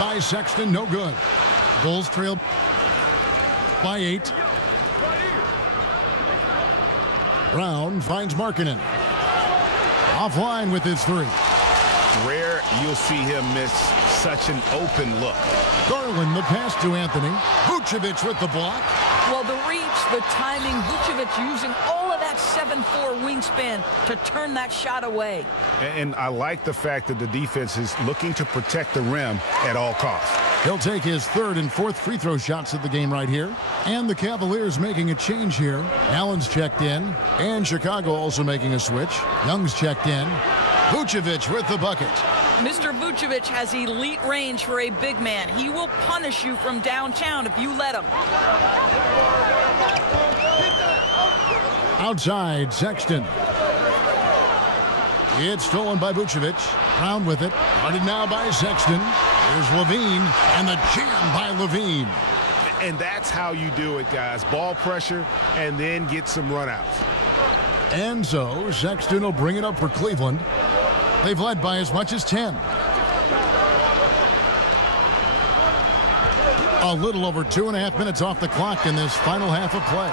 by Sexton, no good. Bulls trail by 8. Brown finds Markkanen. Offline with his 3. Rare you'll see him miss such an open look. Garland the pass to Anthony. Vucevic with the block. Well, the reach, the timing, Vucevic using all of that 7'4" wingspan to turn that shot away. And I like the fact that the defense is looking to protect the rim at all costs. He'll take his 3rd and 4th free throw shots of the game right here. And the Cavaliers making a change here. Allen's checked in. And Chicago also making a switch. Young's checked in. Vucevic with the bucket. Mr. Vucevic has elite range for a big man. He will punish you from downtown if you let him. Outside, Sexton. It's stolen by Vucevic. Brown with it. Guarded now by Sexton. Here's Levine, and the jam by Levine. And that's how you do it, guys. Ball pressure, and then get some runouts. And so, Sexton will bring it up for Cleveland. They've led by as much as 10. A little over 2.5 minutes off the clock in this final half of play.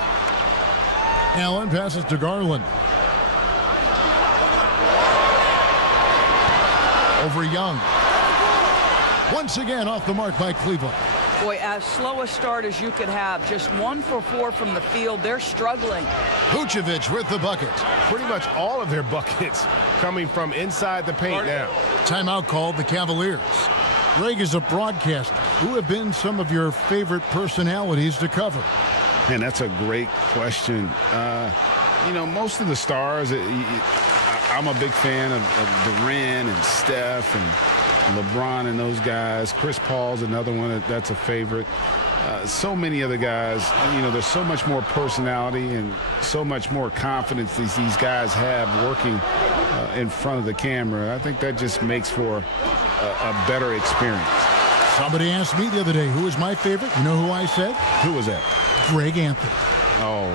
Allen passes to Garland. Over Young. Once again off the mark by Cleveland. Boy, as slow a start as you could have. Just 1 for 4 from the field. They're struggling. Vucevic with the bucket. Pretty much all of their buckets coming from inside the paint now. Timeout called the Cavaliers. Greg, is a broadcaster. Who have been some of your favorite personalities to cover? Man, that's a great question. You know, most of the stars, I'm a big fan of Durant and Steph and LeBron and those guys. Chris Paul's another one that's a favorite. So many other guys, you know, there's so much more personality and so much more confidence these guys have working in front of the camera. I think that just makes for a better experience. Somebody asked me the other day, who was my favorite? You know who I said? Who was that? Greg Anthony. Oh,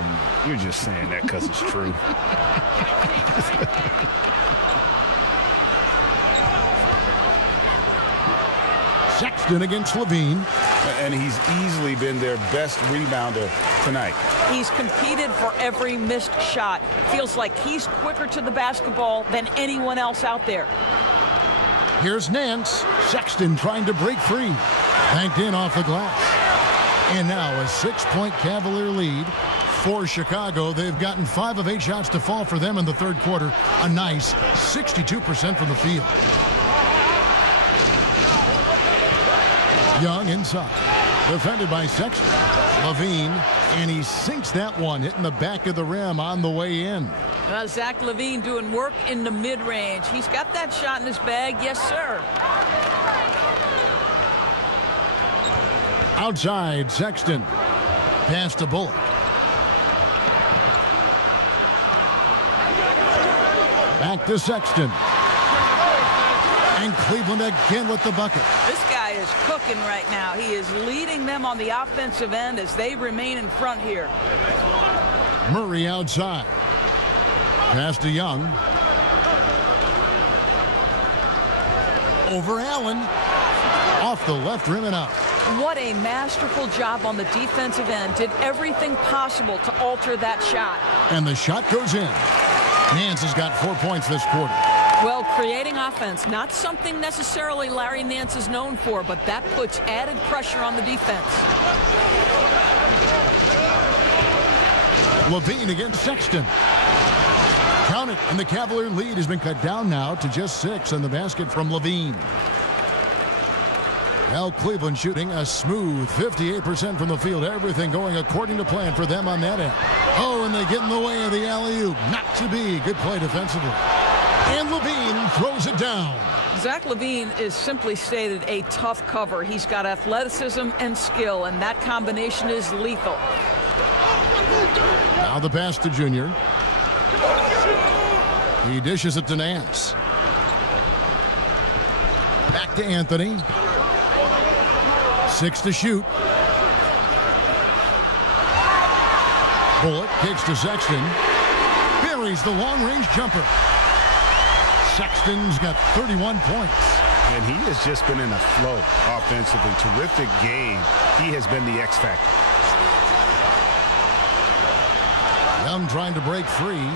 you're just saying that because it's true. Sexton against Levine. And he's easily been their best rebounder tonight. He's competed for every missed shot. Feels like he's quicker to the basketball than anyone else out there. Here's Nance. Sexton trying to break free. Banked in off the glass. And now a 6-point Cavalier lead for Chicago. They've gotten 5 of 8 shots to fall for them in the 3rd quarter. A nice 62% from the field. Young inside. Defended by Sexton. Levine. And he sinks that one, hitting the back of the rim on the way in. Zach LaVine doing work in the mid-range. He's got that shot in his bag. Yes, sir. Outside, Sexton. Pass to Bullock. Back to Sexton. And Cleveland again with the bucket. This guy is cooking right now. He is leading them on the offensive end as they remain in front here. Murray outside. Pass to Young. Over Allen. Off the left rim and out. What a masterful job on the defensive end. Did everything possible to alter that shot. And the shot goes in. Nance has got 4 points this quarter. Well, creating offense, not something necessarily Larry Nance is known for, but that puts added pressure on the defense. Levine against Sexton. Count it, and the Cavalier lead has been cut down now to just 6 on the basket from Levine. Well, Cleveland shooting a smooth 58% from the field. Everything going according to plan for them on that end. Oh, and they get in the way of the alley-oop. Not to be. Good play defensively. And Levine throws it down. Zach LaVine is simply stated a tough cover. He's got athleticism and skill, and that combination is lethal. Now the pass to Junior. He dishes it to Nance. Back to Anthony. 6 to shoot. Bullock kicks to Sexton. Buries the long-range jumper. Sexton's got 31 points. And he has just been in a flow offensively. Terrific game. He has been the X factor. Young trying to break free.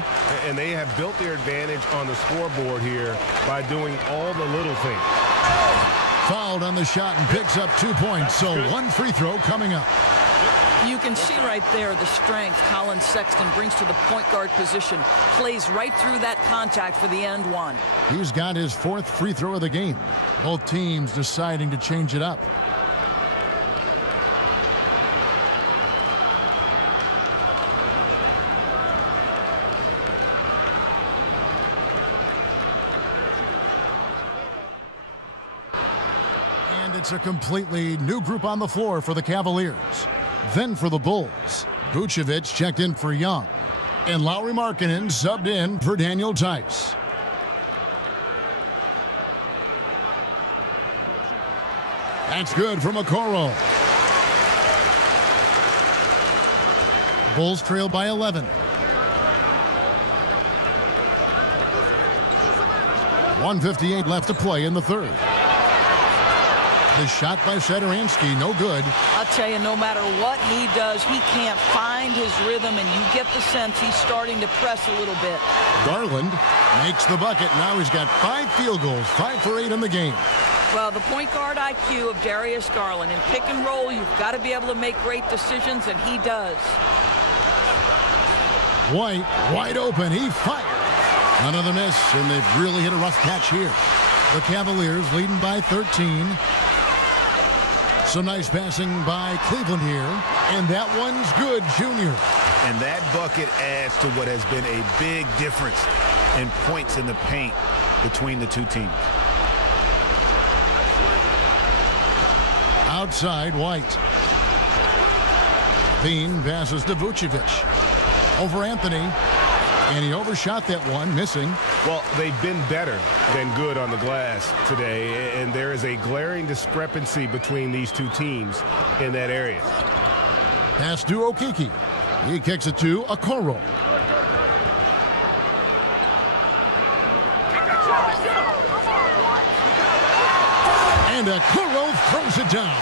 And they have built their advantage on the scoreboard here by doing all the little things. Fouled on the shot and picks up 2 points. So one free throw coming up. You can see right there the strength Colin Sexton brings to the point guard position. Plays right through that contact for the end one. He's got his 4th free throw of the game. Both teams deciding to change it up. And it's a completely new group on the floor for the Cavaliers. Then for the Bulls, Vucevic checked in for Young, and Lauri Markkanen subbed in for Daniel Tice. That's good from Okoro. Bulls trail by 11. 1:58 left to play in the third. The shot by Satoransky, no good. I'll tell you, no matter what he does, he can't find his rhythm, and you get the sense he's starting to press a little bit. Garland makes the bucket. Now he's got 5 field goals, 5 for 8 in the game. Well, the point guard IQ of Darius Garland. In pick and roll, you've got to be able to make great decisions, and he does. White, wide open. He fired. Another miss, and they've really hit a rough patch here. The Cavaliers leading by 13. Some nice passing by Cleveland here, and that one's good, Junior. And that bucket adds to what has been a big difference in points in the paint between the two teams. Outside, White. Bean passes to Vucevic. Over Anthony. And he overshot that one, missing. Well, they've been better than good on the glass today, and there is a glaring discrepancy between these two teams in that area. Pass to Okiki. He kicks it to Okoro. And Okoro throws it down.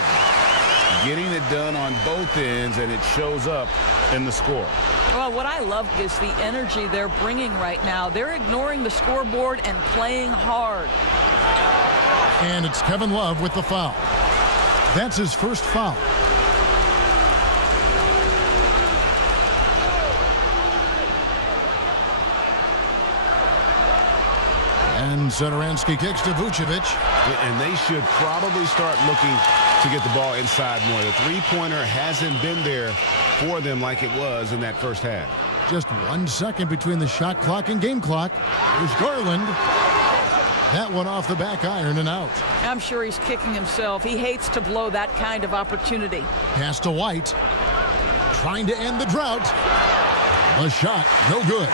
Getting it done on both ends, and it shows up in the score. Well, what I love is the energy they're bringing right now. They're ignoring the scoreboard and playing hard. And it's Kevin Love with the foul. That's his first foul. And Satoransky kicks to Vucevic. And they should probably start looking to get the ball inside more. The three-pointer hasn't been there for them like it was in that first half. Just 1 second between the shot clock and game clock. Here's Garland. That one off the back iron and out. I'm sure he's kicking himself. He hates to blow that kind of opportunity. Pass to White. Trying to end the drought. The shot, no good.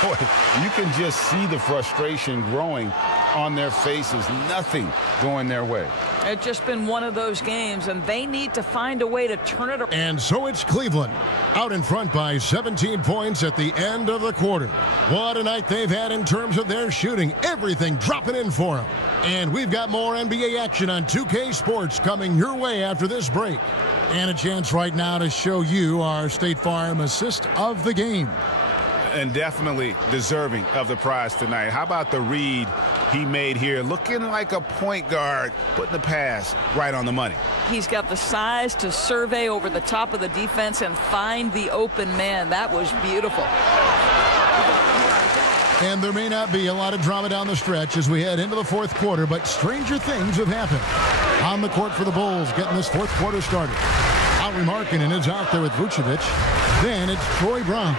Boy, you can just see the frustration growing on their faces. Nothing going their way. It's just been one of those games, and they need to find a way to turn it around. And so it's Cleveland out in front by 17 points at the end of the quarter. What a night they've had in terms of their shooting. Everything dropping in for them. And we've got more NBA action on 2K Sports coming your way after this break. And a chance right now to show you our State Farm assist of the game. And definitely deserving of the prize tonight. How about the read he made here? Looking like a point guard, putting the pass right on the money. He's got the size to survey over the top of the defense and find the open man. That was beautiful. And there may not be a lot of drama down the stretch as we head into the fourth quarter, but stranger things have happened. On the court for the Bulls, getting this fourth quarter started. Lauri Markkanen is out there with Vucevic. Then it's Troy Brown.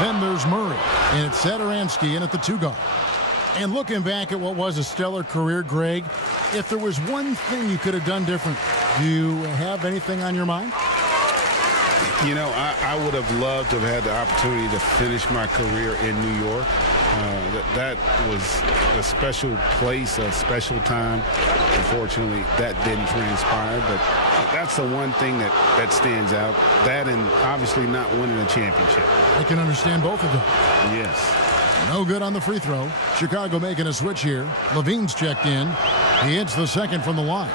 Then there's Murray. And it's Satoransky in at the 2 guard. And looking back at what was a stellar career, Greg, if there was one thing you could have done different, do you have anything on your mind? You know, I would have loved to have had the opportunity to finish my career in New York. That was a special place, a special time. Unfortunately, that didn't transpire, but that's the one thing that stands out. That and obviously not winning a championship. I can understand both of them. Yes. No good on the free throw. Chicago making a switch here. Levine's checked in. He hits the second from the line.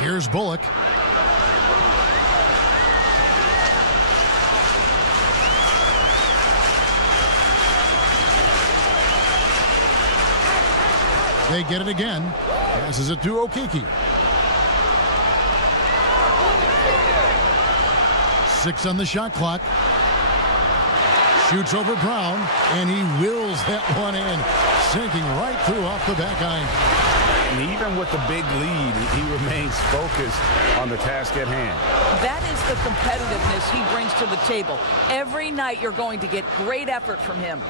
Here's Bullock. They get it again. Passes it to Okeke. 6 on the shot clock. Shoots over Brown, and he wills that one in, sinking right through off the back iron. And even with the big lead, he remains focused on the task at hand. That is the competitiveness he brings to the table. Every night you're going to get great effort from him.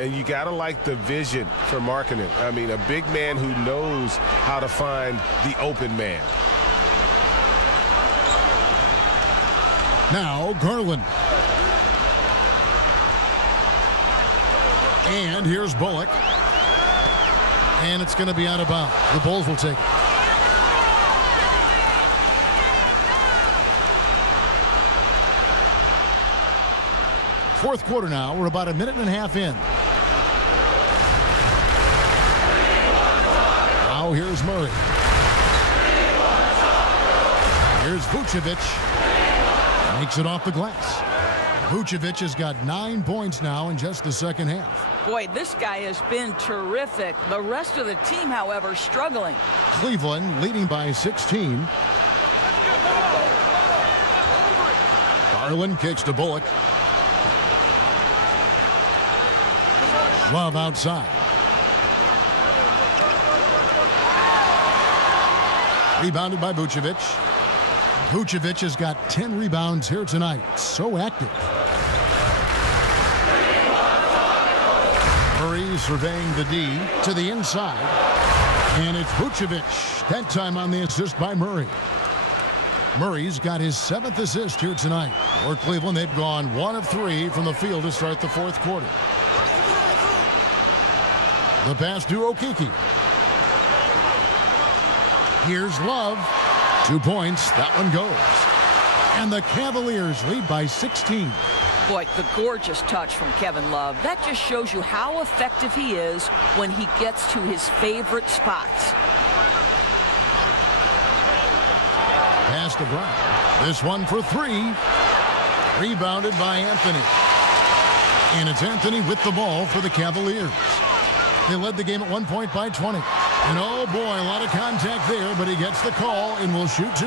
And you got to like the vision for Markkanen. I mean, a big man who knows how to find the open man. Now Garland. And here's Bullock. And it's going to be out of bounds. The Bulls will take it. Fourth quarter now. We're about a minute and a half in. Now here's Murray. Here's Vucevic. Makes it off the glass. Vucevic has got 9 points now in just the second half. Boy, this guy has been terrific. The rest of the team, however, struggling. Cleveland leading by 16. Garland kicks to Bullock. Love outside. Rebounded by Vucevic. Vucevic has got 10 rebounds here tonight. So active. Murray surveying the D to the inside. And it's Vucevic. That time on the assist by Murray. Murray's got his 7th assist here tonight. For Cleveland, they've gone 1 of 3 from the field to start the fourth quarter. The pass to Okeke. Here's Love. 2 points. That one goes. And the Cavaliers lead by 16. Boy, the gorgeous touch from Kevin Love. That just shows you how effective he is when he gets to his favorite spots. Pass to Brown. This one for 3. Rebounded by Anthony. And it's Anthony with the ball for the Cavaliers. They led the game at 1 point by 20. And oh boy, a lot of contact there, but he gets the call and will shoot 2.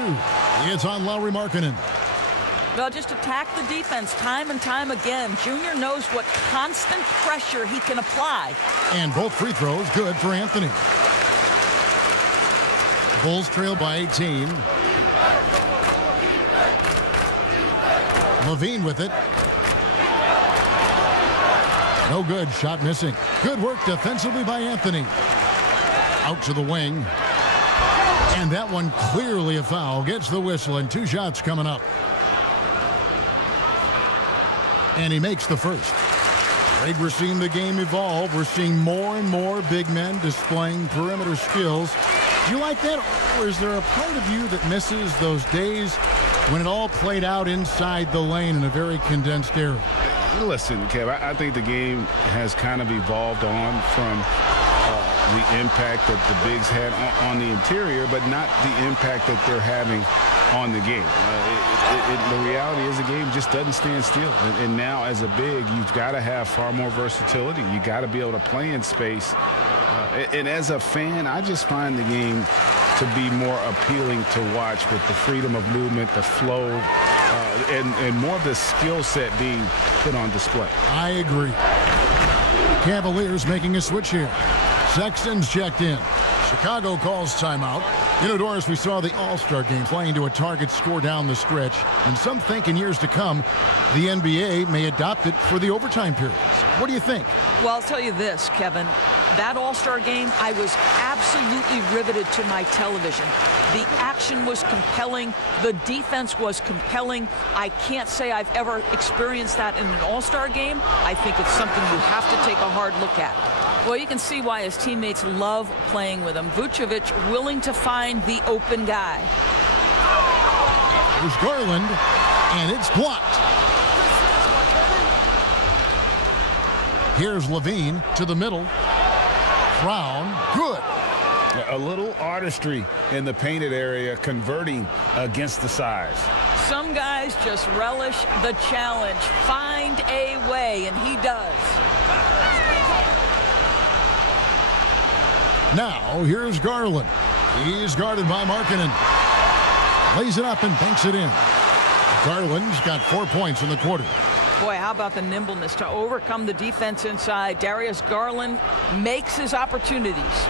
It's on Lauri Markkanen. Well, just attack the defense time and time again. Junior knows what constant pressure he can apply. And both free throws good for Anthony. Bulls trail by 18. Levine with it. No good. Shot missing. Good work defensively by Anthony. Out to the wing. And that one clearly a foul. Gets the whistle and 2 shots coming up. And he makes the first. Greg, we're seeing the game evolve. We're seeing more and more big men displaying perimeter skills. Do you like that? Or is there a part of you that misses those days when it all played out inside the lane in a very condensed area? Listen, Kev, I think the game has kind of evolved on from the impact that the bigs had on the interior, but not the impact that they're having on the game. The reality is the game just doesn't stand still. And now as a big, you've got to have far more versatility. You got to be able to play in space. And as a fan, I just find the game to be more appealing to watch with the freedom of movement, the flow, and more of the skill set being put on display. I agree. Cavaliers making a switch here. Sexton's checked in. Chicago calls timeout. You know, Doris, we saw the All-Star game playing to a target score down the stretch, and some think in years to come the NBA may adopt it for the overtime periods. What do you think? Well, I'll tell you this, Kevin. That All-Star game, I was absolutely riveted to my television. The action was compelling. The defense was compelling. I can't say I've ever experienced that in an All-Star game. I think it's something you have to take a hard look at. Well, you can see why his teammates love playing with him. Vucevic willing to find the open guy. There's Garland, and it's blocked. Here's Levine to the middle. Brown, good. A little artistry in the painted area, converting against the size. Some guys just relish the challenge. Find a way, and he does. Now, here's Garland. He's guarded by Markkanen. Lays it up and banks it in. Garland's got 4 points in the quarter. Boy, how about the nimbleness to overcome the defense inside. Darius Garland makes his opportunities.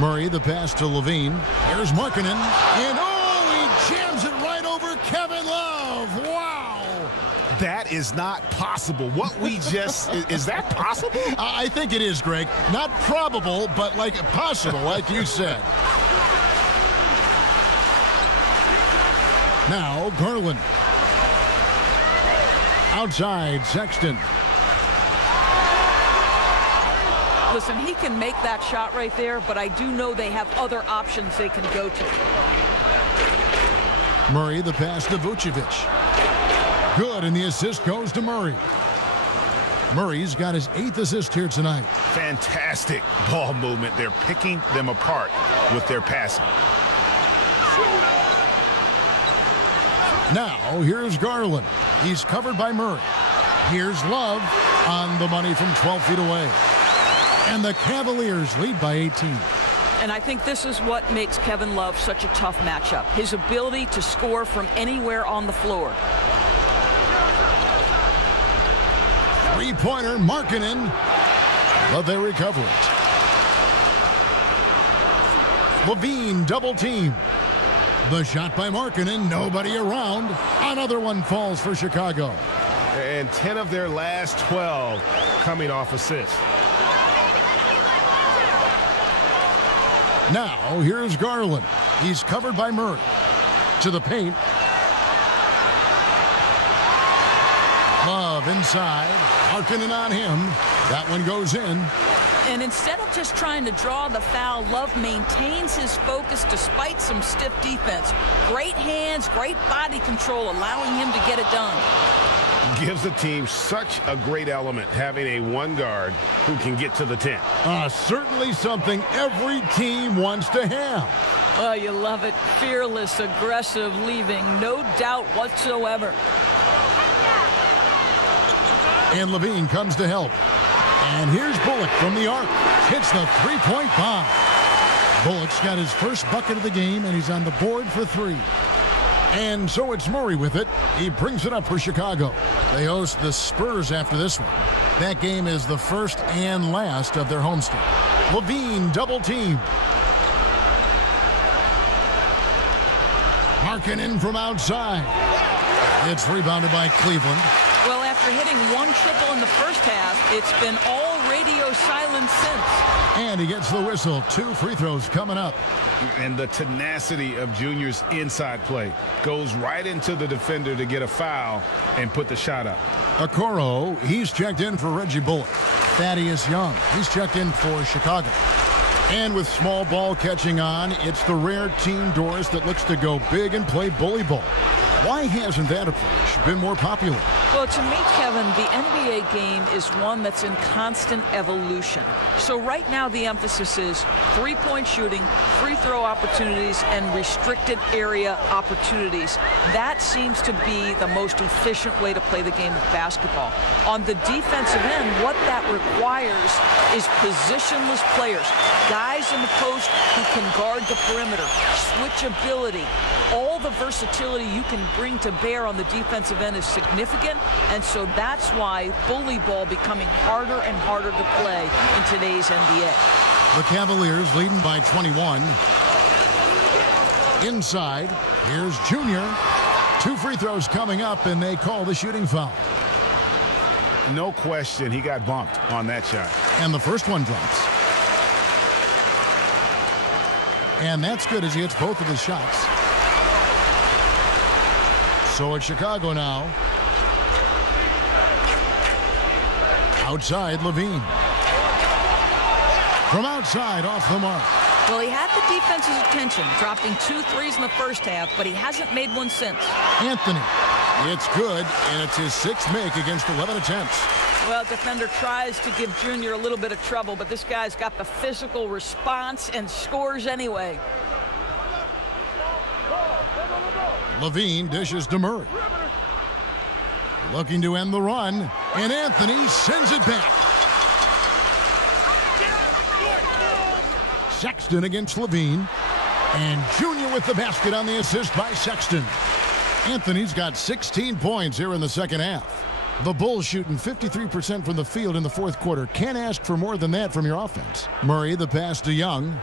Murray, the pass to Levine. Here's Markkanen. And he jams it right over Kevin Love. Wow. That is not possible. What we just, is that possible? I think it is, Greg. Not probable, but like possible, like you said. Now, Garland. Outside, Sexton. Listen, he can make that shot right there, but I do know they have other options they can go to. Murray, the pass to Vucevic. Good, and the assist goes to Murray. Murray's got his 8th assist here tonight. Fantastic ball movement. They're picking them apart with their passing. Now, here's Garland. He's covered by Murray. Here's Love on the money from 12 feet away. And the Cavaliers lead by 18. And I think this is what makes Kevin Love such a tough matchup. His ability to score from anywhere on the floor. Three-pointer, Markkanen, but they recover it. Levine double team. The shot by Markkanen, nobody around. Another one falls for Chicago. And 10 of their last 12 coming off assists. Now, here's Garland. He's covered by Murray. To the paint. Love inside. Markkanen on him. That one goes in. And instead of just trying to draw the foul, Love maintains his focus despite some stiff defense. Great hands, great body control, allowing him to get it done. Gives the team such a great element, having a one guard who can get to the 10. Certainly something every team wants to have. Oh, you love it. Fearless, aggressive, leaving no doubt whatsoever. And Levine comes to help. And here's Bullock from the arc. Hits the three-point bomb. Bullock's got his first bucket of the game, and he's on the board for 3. And so it's Murray with it. He brings it up for Chicago. They host the Spurs after this one. That game is the first and last of their homestand. Levine double team. Markkanen from outside. It's rebounded by Cleveland. Well, after hitting one triple in the first half, it's been all radio silence since. And he gets the whistle. 2 free throws coming up. And the tenacity of Junior's inside play goes right into the defender to get a foul and put the shot up. Okoro, he's checked in for Reggie Bullock. Thaddeus Young, he's checked in for Chicago. And with small ball catching on, it's the rare team, Doris, that looks to go big and play bully ball. Why hasn't that approach been more popular? Well, to me, Kevin, the NBA game is one that's in constant evolution. So right now the emphasis is three-point shooting, free throw opportunities, and restricted area opportunities. That seems to be the most efficient way to play the game of basketball. On the defensive end, what that requires is positionless players, guys in the post who can guard the perimeter, switchability. All the versatility you can bring to bear on the defensive end is significant, and so that's why bully ball becoming harder and harder to play in today's NBA. The Cavaliers leading by 21. Inside, here's Junior. 2 free throws coming up, and they call the shooting foul. No question, he got bumped on that shot. And the first one drops. And that's good as he hits both of his shots. So it's Chicago now. Outside, Levine. From outside, off the mark. Well, he had the defense's attention, dropping 2 threes in the first half, but he hasn't made one since. Anthony. It's good, and it's his 6th make against 11 attempts. Well, defender tries to give Junior a little bit of trouble, but this guy's got the physical response and scores anyway. Levine dishes to Murray. Looking to end the run, and Anthony sends it back. Sexton against Levine, and Junior with the basket on the assist by Sexton. Anthony's got 16 points here in the second half. The Bulls shooting 53% from the field in the fourth quarter. Can't ask for more than that from your offense. Murray, the pass to Young.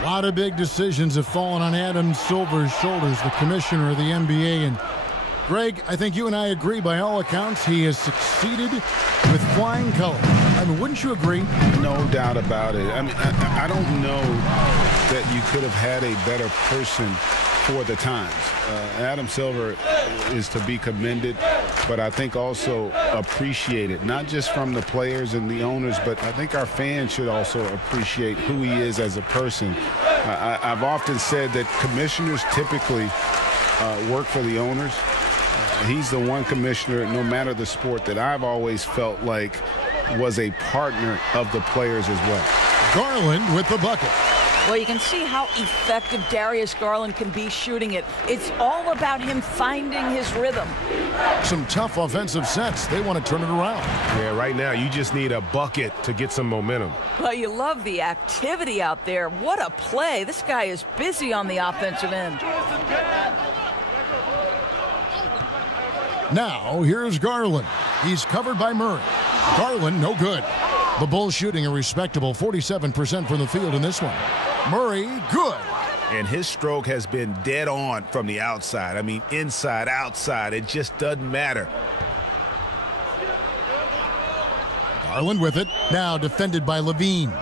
A lot of big decisions have fallen on Adam Silver's shoulders, the commissioner of the NBA. And Greg, I think you and I agree by all accounts he has succeeded with flying colors. I mean, wouldn't you agree? No doubt about it. I mean, I don't know that you could have had a better person for the times. Adam Silver is to be commended, but I think also appreciated, not just from the players and the owners, but I think our fans should also appreciate who he is as a person. I've often said that commissioners typically work for the owners. He's the one commissioner, no matter the sport, that I've always felt like was a partner of the players as well. Garland with the bucket. Well, you can see how effective Darius Garland can be shooting it. It's all about him finding his rhythm. Some tough offensive sets. They want to turn it around. Yeah, right now you just need a bucket to get some momentum. Well, you love the activity out there. What a play. This guy is busy on the offensive end. Now, here's Garland. He's covered by Murray. Garland, no good. The Bulls shooting a respectable 47% from the field in this one. Murray, good. And his stroke has been dead on from the outside. I mean, inside, outside, it just doesn't matter. Garland with it. Now defended by Levine.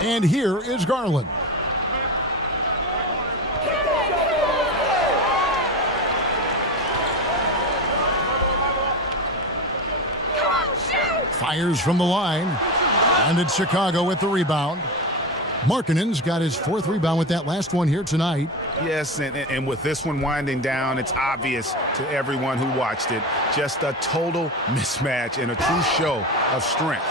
And here is Garland. Fires from the line. And it's Chicago with the rebound. Markkanen's got his fourth rebound with that last one here tonight. Yes, and with this one winding down, it's obvious to everyone who watched it. Just a total mismatch and a true show of strength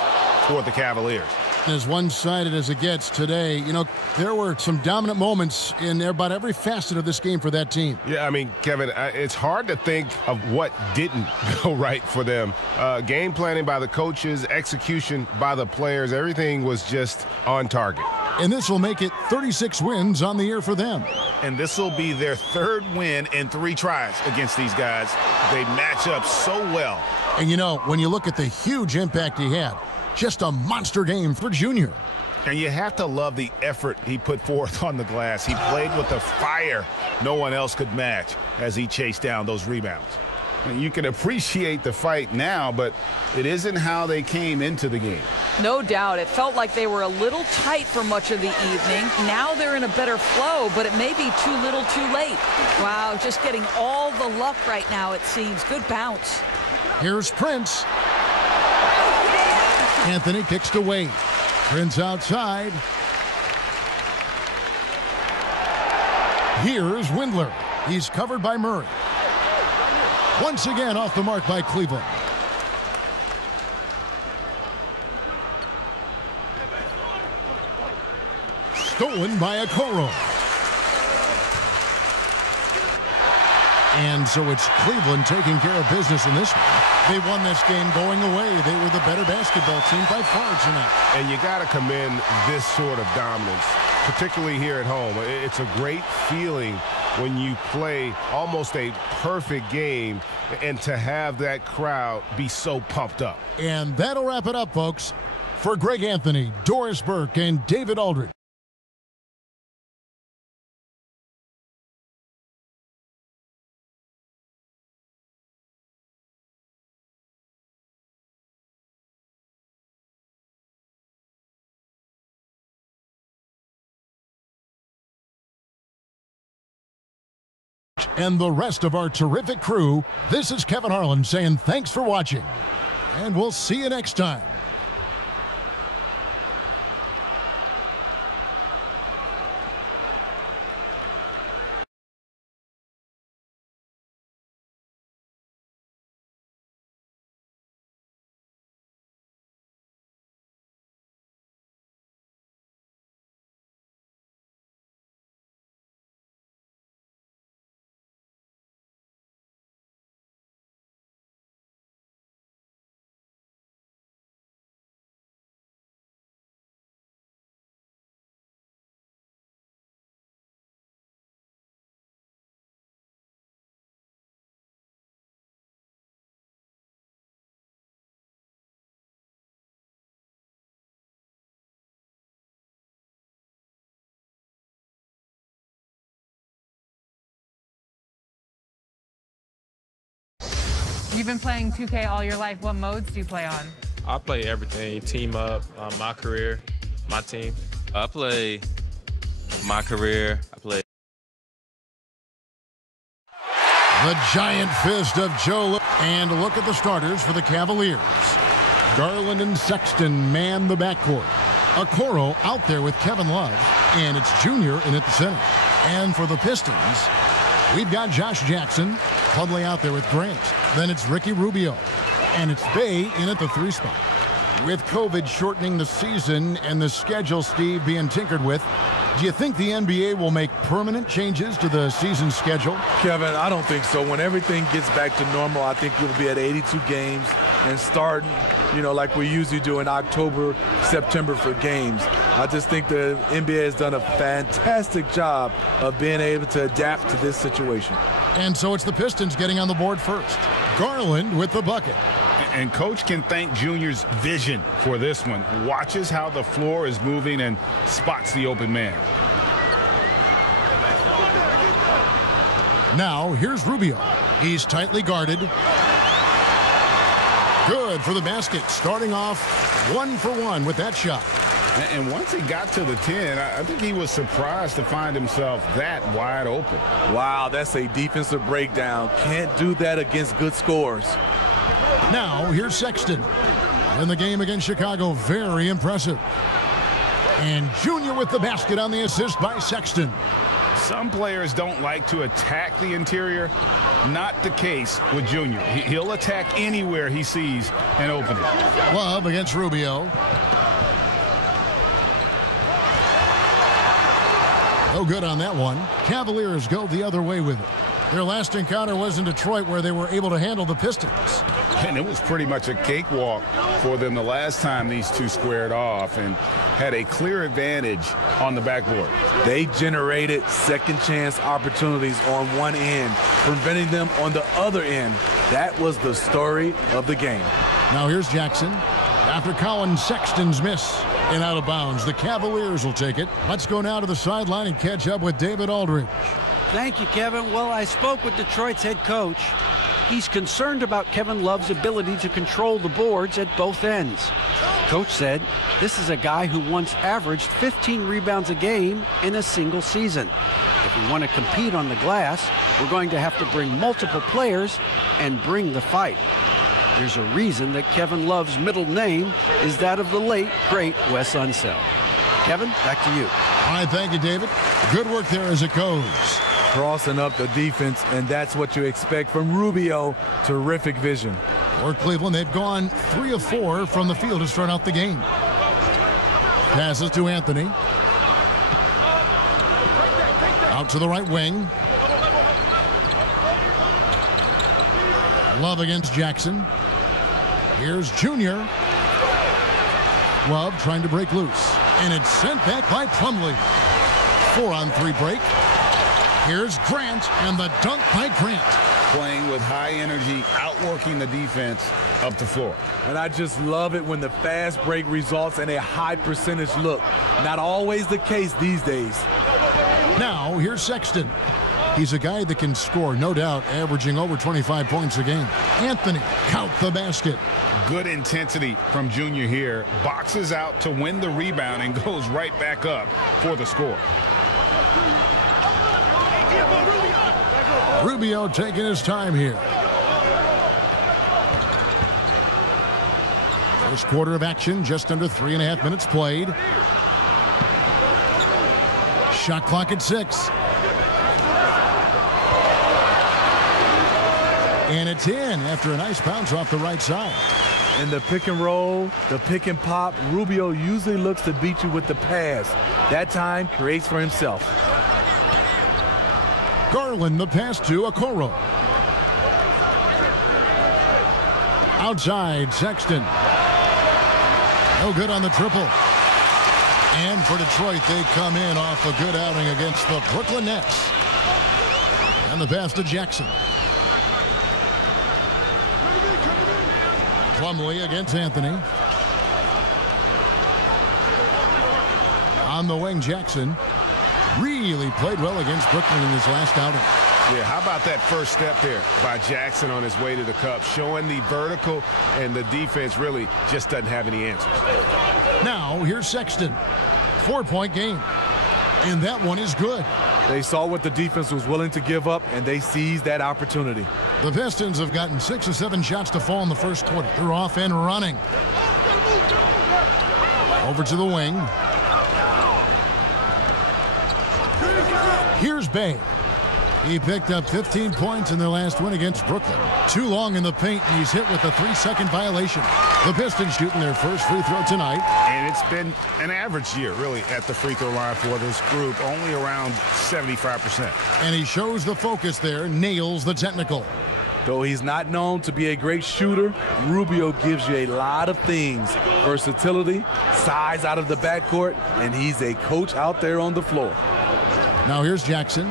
for the Cavaliers. As one-sided as it gets today, you know, there were some dominant moments in about every facet of this game for that team. Yeah, I mean, Kevin, it's hard to think of what didn't go right for them. Game planning by the coaches, execution by the players, everything was just on target. And this will make it 36 wins on the year for them. And this will be their third win in 3 tries against these guys. They match up so well. And, you know, when you look at the huge impact he had, just a monster game for Junior. And you have to love the effort he put forth on the glass. He played with a fire no one else could match as he chased down those rebounds. You can appreciate the fight now, but it isn't how they came into the game. No doubt. It felt like they were a little tight for much of the evening. Now they're in a better flow, but it may be too little too late. Wow, just getting all the luck right now, it seems. Good bounce. Here's Prince. Anthony kicks to Wade. Prince outside. Here's Windler. He's covered by Murray. Once again off the mark by Cleveland. Stolen by Okoro. And so it's Cleveland taking care of business in this one. They won this game going away. They were the better basketball team by far tonight. And you got to commend this sort of dominance, particularly here at home. It's a great feeling when you play almost a perfect game and to have that crowd be so pumped up. And that'll wrap it up, folks. For Greg Anthony, Doris Burke, and David Aldridge. And the rest of our terrific crew, this is Kevin Harlan saying thanks for watching. And we'll see you next time. You've been playing 2K all your life. What modes do you play on? I play everything. Team up, my career, my team. I play my career. I play. The giant fist of Joe. And look at the starters for the Cavaliers. Garland and Sexton man the backcourt. Okoro out there with Kevin Love. And it's Junior in at the center. And for the Pistons, we've got Josh Jackson, Plumlee out there with Grant. Then it's Ricky Rubio. And it's Bay in at the 3 spot. With COVID shortening the season and the schedule, Steve, being tinkered with, do you think the NBA will make permanent changes to the season schedule? Kevin, I don't think so. When everything gets back to normal, I think we'll be at 82 games and starting, like we usually do in October, September for games. I just think the NBA has done a fantastic job of being able to adapt to this situation. And so it's the Pistons getting on the board first. Garland with the bucket. And Coach can thank Junior's vision for this one. Watches how the floor is moving and spots the open man. Now, here's Rubio. He's tightly guarded. Good for the basket. Starting off 1 for 1 with that shot. And once he got to the 10, I think he was surprised to find himself that wide open. Wow, that's a defensive breakdown. Can't do that against good scores. Now, here's Sexton. In the game against Chicago, very impressive. And Junior with the basket on the assist by Sexton. Some players don't like to attack the interior. Not the case with Junior. He'll attack anywhere he sees an opening. Love against Rubio. No good on that one. Cavaliers go the other way with it. Their last encounter was in Detroit, where they were able to handle the Pistons. And it was pretty much a cakewalk for them the last time these two squared off and had a clear advantage on the backboard. They generated second chance opportunities on one end, preventing them on the other end. That was the story of the game. Now here's Jackson. After Colin Sexton's miss and out of bounds, the Cavaliers will take it. Let's go now to the sideline and catch up with David Aldridge. Thank you, Kevin. Well, I spoke with Detroit's head coach. He's concerned about Kevin Love's ability to control the boards at both ends. Coach said this is a guy who once averaged 15 rebounds a game in a single season. If we want to compete on the glass, we're going to have to bring multiple players and bring the fight. There's a reason that Kevin Love's middle name is that of the late, great Wes Unseld. Kevin, back to you. All right, thank you, David. Good work there as it goes. Crossing up the defense, and that's what you expect from Rubio. Terrific vision. For Cleveland, they've gone 3 of 4 from the field to start out the game. Passes to Anthony. Out to the right wing. Love against Jackson. Here's Junior. Love trying to break loose. And it's sent back by Plumlee. 4-on-3 break. Here's Grant, and the dunk by Grant. Playing with high energy, outworking the defense up the floor. And I just love it when the fast break results in a high percentage look. Not always the case these days. Now, here's Sexton. He's a guy that can score, no doubt, averaging over 25 points a game. Anthony, count the basket. Good intensity from Junior here. Boxes out to win the rebound and goes right back up for the score. Rubio taking his time here. First quarter of action, just under 3.5 minutes played. Shot clock at 6. And it's in after a nice bounce off the right side. In the pick and roll, the pick and pop, Rubio usually looks to beat you with the pass. That time creates for himself. Garland, the pass to Okoro. Outside, Sexton. No good on the triple. And for Detroit, they come in off a good outing against the Brooklyn Nets. And the pass to Jackson. Plumlee against Anthony. On the wing, Jackson really played well against Brooklyn in his last outing. Yeah, how about that first step there by Jackson on his way to the cup, showing the vertical, and the defense really just doesn't have any answers. Now, here's Sexton. 4-point game. And that one is good. They saw what the defense was willing to give up, and they seized that opportunity. The Pistons have gotten 6 or 7 shots to fall in the first quarter. They're off and running. Over to the wing. Here's Bay. He picked up 15 points in their last win against Brooklyn. Too long in the paint, and he's hit with a 3-second violation. The Pistons shooting their first free throw tonight. And it's been an average year, really, at the free throw line for this group, only around 75%. And he shows the focus there, nails the technical. Though he's not known to be a great shooter, Rubio gives you a lot of things. Versatility, size out of the backcourt, and he's a coach out there on the floor. Now here's Jackson.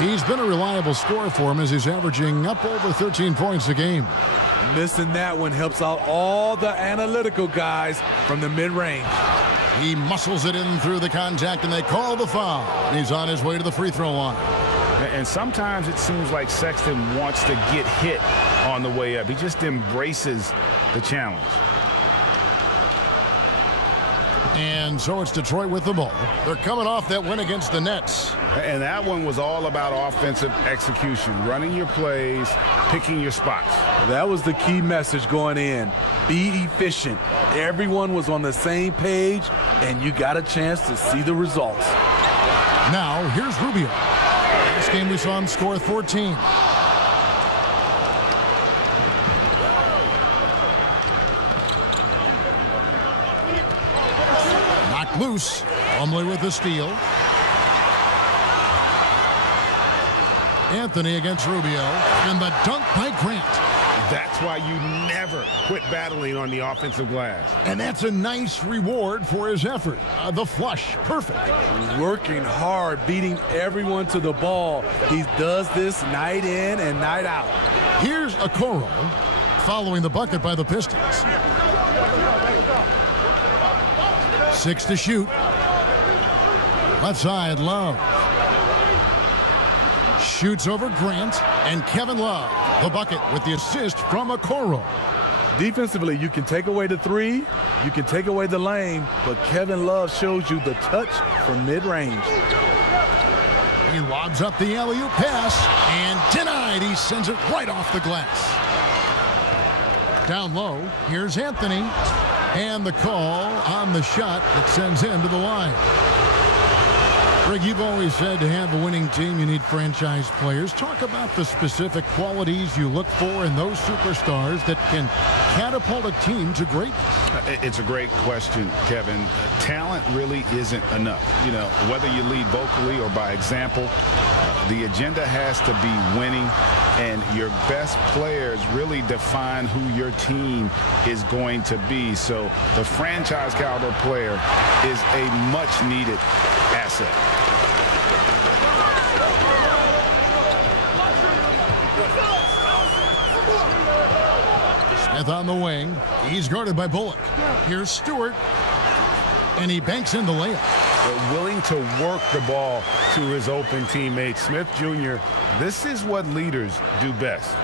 He's been a reliable scorer for him as he's averaging up over 13 points a game. Missing that one helps out all the analytical guys from the mid-range. He muscles it in through the contact, and they call the foul. He's on his way to the free throw line. And sometimes it seems like Sexton wants to get hit on the way up. He just embraces the challenge. And so it's Detroit with the ball. They're coming off that win against the Nets. And that one was all about offensive execution, running your plays, picking your spots. That was the key message going in. Be efficient. Everyone was on the same page, and you got a chance to see the results. Now, here's Rubio. Last game we saw him score 14. Knocked loose. Plumlee with the steal. Anthony against Rubio. And the dunk by Grant. That's why you never quit battling on the offensive glass. And that's a nice reward for his effort. The flush, perfect. Working hard, beating everyone to the ball. He does this night in and night out. Here's Okoro following the bucket by the Pistons. 6 to shoot. Left side, Love. Shoots over Grant, and Kevin Love, the bucket with the assist from Okoro. Defensively, you can take away the three, you can take away the lane, but Kevin Love shows you the touch from mid-range. He lobs up the alley-oop pass, and denied. He sends it right off the glass. Down low, here's Anthony, and the call on the shot that sends him to the line. Greg, you've always said to have a winning team, you need franchise players. Talk about the specific qualities you look for in those superstars that can catapult a team to greatness. It's a great question, Kevin. Talent really isn't enough. You know, whether you lead vocally or by example, the agenda has to be winning, and your best players really define who your team is going to be. So the franchise caliber player is a much-needed asset. Smith on the wing. He's guarded by Bullock. Here's Stewart. And he banks in the layup. But willing to work the ball to his open teammate. Smith Jr., this is what leaders do best.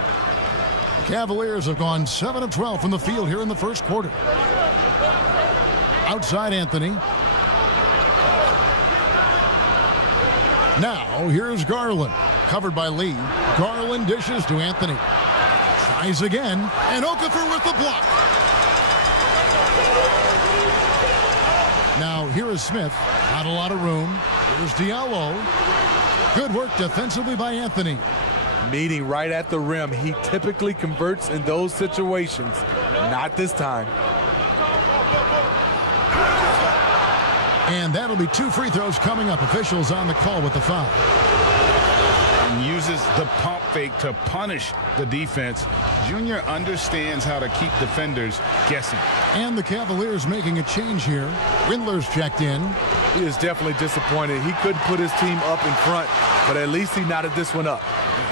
The Cavaliers have gone 7 of 12 from the field here in the first quarter. Outside Anthony. Now here's Garland. Covered by Lee. Garland dishes to Anthony. Tries again. And Okafor with the block. Now here is Smith. Not a lot of room. Here's Diallo. Good work defensively by Anthony. Meeting right at the rim. He typically converts in those situations. Not this time. And that'll be 2 free throws coming up. Officials on the call with the foul. And uses the pump fake to punish the defense. Junior understands how to keep defenders guessing. And the Cavaliers making a change here. Windler's checked in. He is definitely disappointed. He couldn't put his team up in front, but at least he knotted this one up.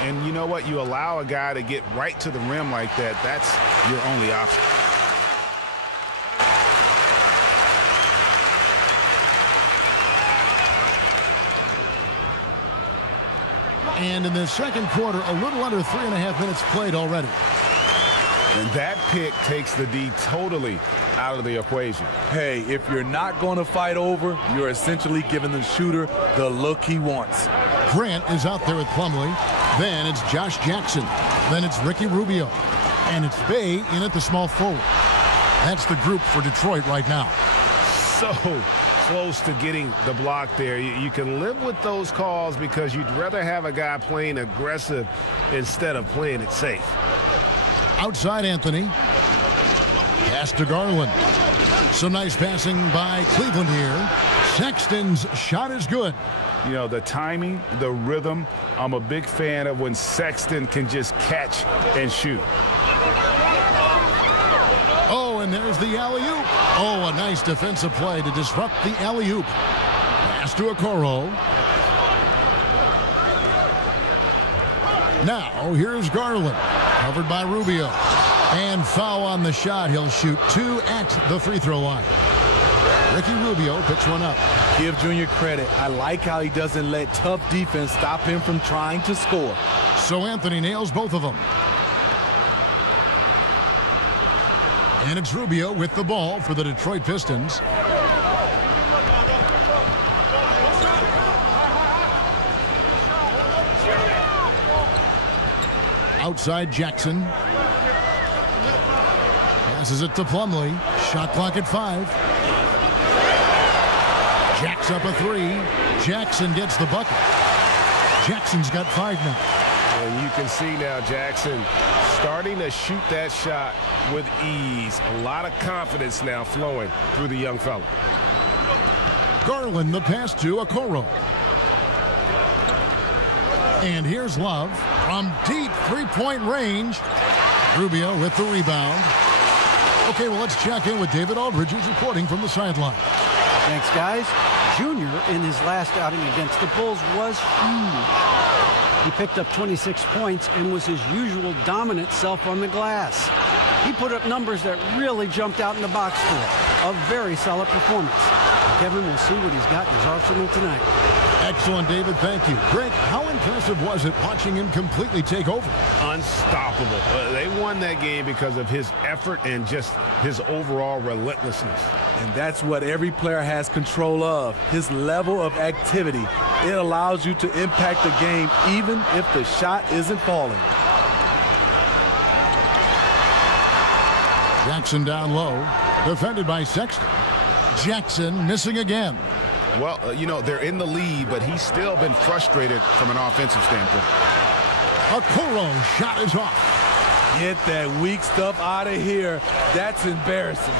And you know what? You allow a guy to get right to the rim like that. That's your only option. And in the second quarter, a little under 3.5 minutes played already. And that pick takes the D totally out of the equation. Hey, if you're not going to fight over, you're essentially giving the shooter the look he wants. Grant is out there with Plumlee. Then it's Josh Jackson. Then it's Ricky Rubio. And it's Bay in at the small forward. That's the group for Detroit right now. So close to getting the block there. You can live with those calls because you'd rather have a guy playing aggressive instead of playing it safe. Outside Anthony. Pass to Garland. Some nice passing by Cleveland here. Sexton's shot is good. You know, the timing, the rhythm, I'm a big fan of when Sexton can just catch and shoot. Oh, and there's the alley-oop. Oh, a nice defensive play to disrupt the alley-oop. Pass to Okoro. Now, here's Garland. Covered by Rubio. And foul on the shot. He'll shoot 2 at the free throw line. Ricky Rubio picks one up. Give Junior credit. I like how he doesn't let tough defense stop him from trying to score. So Anthony nails both of them. And it's Rubio with the ball for the Detroit Pistons. Outside Jackson. Passes it to Plumlee. Shot clock at 5. Jacks up a 3. Jackson gets the bucket. Jackson's got 5 now. And you can see now Jackson starting to shoot that shot with ease. A lot of confidence now flowing through the young fella. Garland the pass to Okoro. And here's Love from deep three-point range. Rubio with the rebound. Okay, well, let's check in with David Aldridge, who's reporting from the sideline. Thanks, guys. Junior, in his last outing against the Bulls, was huge. He picked up 26 points and was his usual dominant self on the glass. He put up numbers that really jumped out in the box score. A very solid performance. Kevin will see what he's got in his arsenal tonight. Excellent, David. Thank you. Greg, how impressive was it watching him completely take over? Unstoppable. They won that game because of his effort and just his overall relentlessness. And that's what every player has control of, his level of activity. It allows you to impact the game even if the shot isn't falling. Jackson down low, defended by Sexton. Jackson missing again. Well, you know, they're in the lead, but he's still been frustrated from an offensive standpoint. Okoro shot is off. Get that weak stuff out of here. That's embarrassing.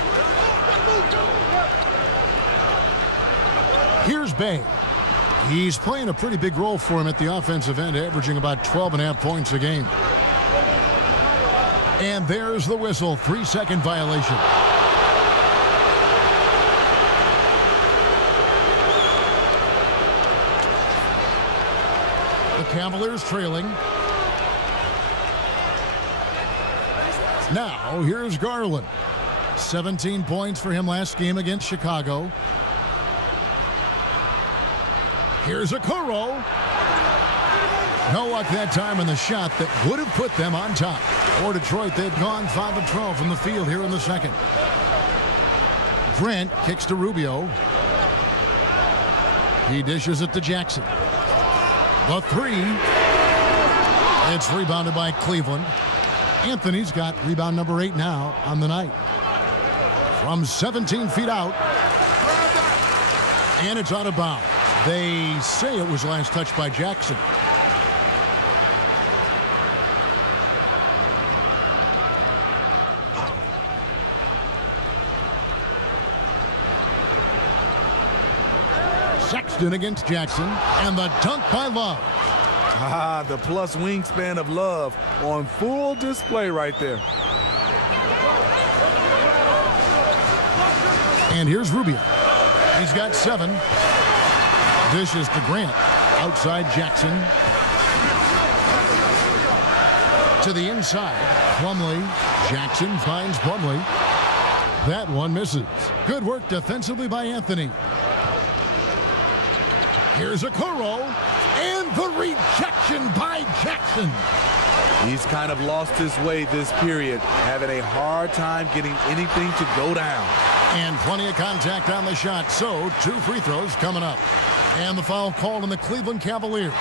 Here's Bay. He's playing a pretty big role for him at the offensive end, averaging about 12.5 points a game. And there's the whistle. 3-second violation. The Cavaliers trailing. Now, here's Garland. 17 points for him last game against Chicago. Here's Okoro. No luck that time in the shot that would have put them on top. For Detroit, they've gone 5 of 12 from the field here in the second. Grant kicks to Rubio. He dishes it to Jackson. The 3. It's rebounded by Cleveland. Anthony's got rebound number 8 now on the night. From 17 feet out. And it's out of bounds. They say it was last touched by Jackson. Sexton against Jackson, and the dunk by Love. Ah, the plus wingspan of Love on full display right there. And here's Rubio. He's got 7. Dishes to Grant. Outside Jackson. To the inside. Plumlee. Jackson finds Plumlee. That one misses. Good work defensively by Anthony. Here's Okoro. And the rejection by Jackson. He's kind of lost his way this period, having a hard time getting anything to go down. And plenty of contact on the shot, so 2 free throws coming up. And the foul called on the Cleveland Cavaliers.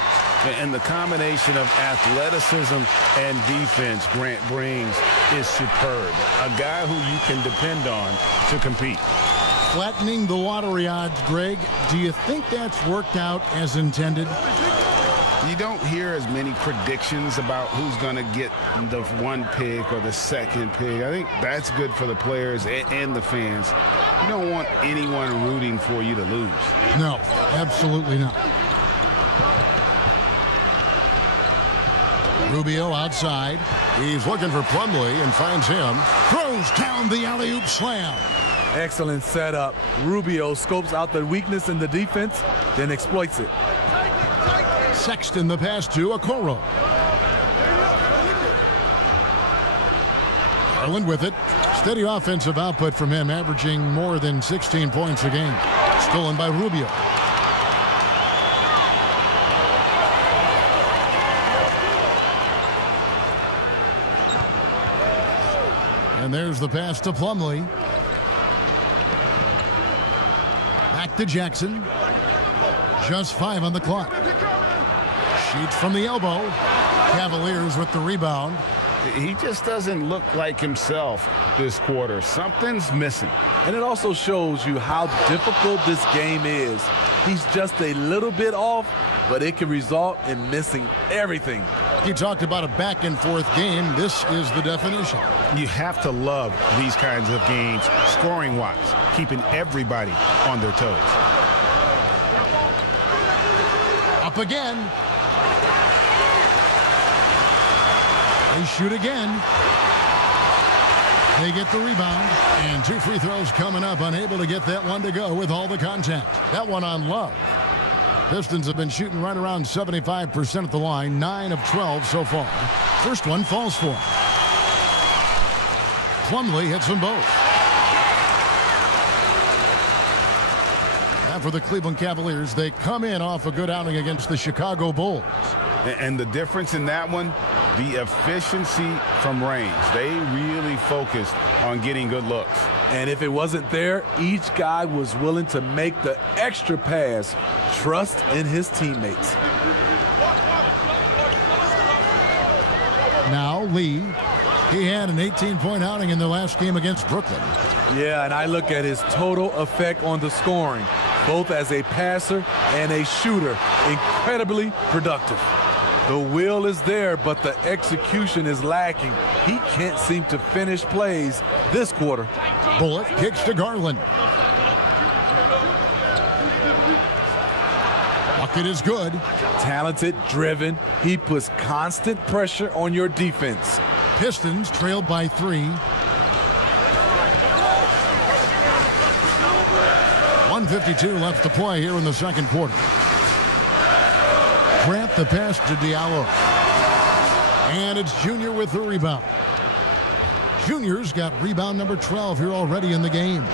And the combination of athleticism and defense Grant brings is superb. A guy who you can depend on to compete. Flattening the lottery odds, Greg. Do you think that's worked out as intended? You don't hear as many predictions about who's going to get the 1 pick or the 2nd pick. I think that's good for the players and the fans. You don't want anyone rooting for you to lose. No, absolutely not. Rubio outside. He's looking for Plumlee and finds him. Throws down the alley-oop slam. Excellent setup. Rubio scopes out the weakness in the defense, then exploits it. Sexton the pass to Okoro. Garland with it. Steady offensive output from him, averaging more than 16 points a game. Stolen by Rubio. And there's the pass to Plumlee. Back to Jackson. Just 5 on the clock. Shoots from the elbow. Cavaliers with the rebound. He just doesn't look like himself this quarter. Something's missing. And it also shows you how difficult this game is. He's just a little bit off, but it can result in missing everything. You talked about a back-and-forth game. This is the definition. You have to love these kinds of games, scoring-wise, keeping everybody on their toes. Up again. They shoot again. They get the rebound. And 2 free throws coming up. Unable to get that one to go with all the contact. That one on Love. Pistons have been shooting right around 75% at the line. 9 of 12 so far. First one falls for him. Plumlee hits them both. And for the Cleveland Cavaliers, they come in off a good outing against the Chicago Bulls. And the difference in that one, the efficiency from range. They really focused on getting good looks. And if it wasn't there, each guy was willing to make the extra pass. Trust in his teammates. Now Lee. He had an 18-point outing in their last game against Brooklyn. Yeah, and I look at his total effect on the scoring, both as a passer and a shooter. Incredibly productive. The will is there, but the execution is lacking. He can't seem to finish plays this quarter. Bullock kicks to Garland. Bucket is good. Talented, driven. He puts constant pressure on your defense. Pistons trailed by 3. 1:52 left to play here in the second quarter. Grant the pass to Diallo. And it's Junior with the rebound. Junior's got rebound number 12 here already in the game.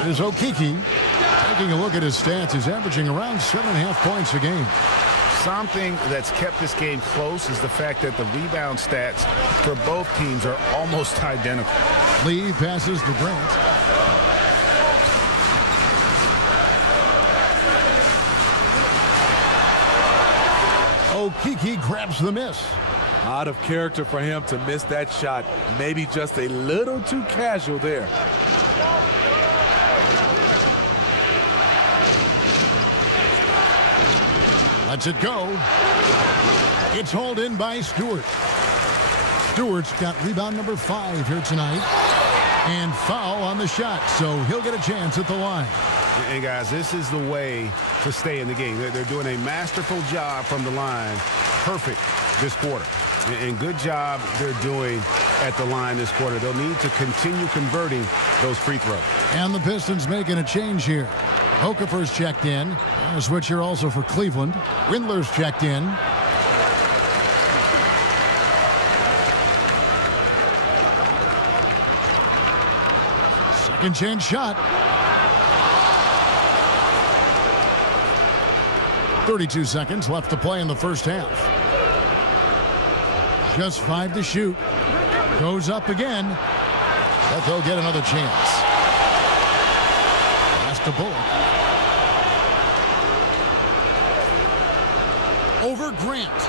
It is Okeke. Taking a look at his stats, he's averaging around 7.5 points a game. Something that's kept this game close is the fact that the rebound stats for both teams are almost identical. Lee passes to Grant. Okeke grabs the miss. Out of character for him to miss that shot. Maybe just a little too casual there. Lets it go. It's hauled in by Stewart. Stewart's got rebound number 5 here tonight. And foul on the shot, so he'll get a chance at the line. And guys, this is the way to stay in the game. They're doing a masterful job from the line. Perfect this quarter. And good job they're doing at the line this quarter. They'll need to continue converting those free throws. And the Pistons making a change here. Okafor's checked in. A switch here also for Cleveland. Windler's checked in. Second chance shot. 32 seconds left to play in the first half. Just 5 to shoot. Goes up again. But they'll get another chance. Pass to Bullock. Over Grant.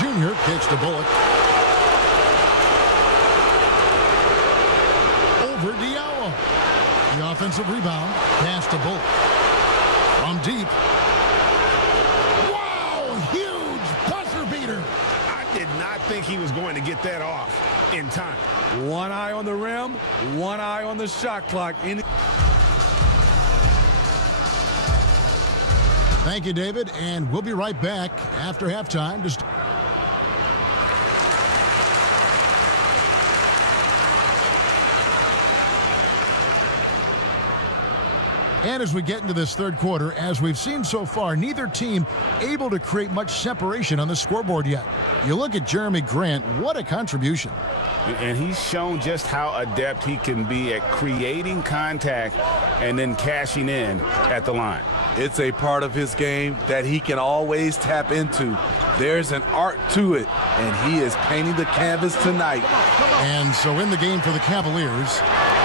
Junior kicks to Bullock. Over Diallo. The offensive rebound. Pass to Bullock. From deep. Wow! Huge buzzer beater. I did not think he was going to get that off in time. One eye on the rim, one eye on the shot clock. Thank you, David, and we'll be right back after halftime. And as we get into this third quarter, as we've seen so far, neither team able to create much separation on the scoreboard yet. You look at Jeremy Grant, what a contribution. And he's shown just how adept he can be at creating contact and then cashing in at the line. It's a part of his game that he can always tap into. There's an art to it, and he is painting the canvas tonight. And so in the game for the Cavaliers,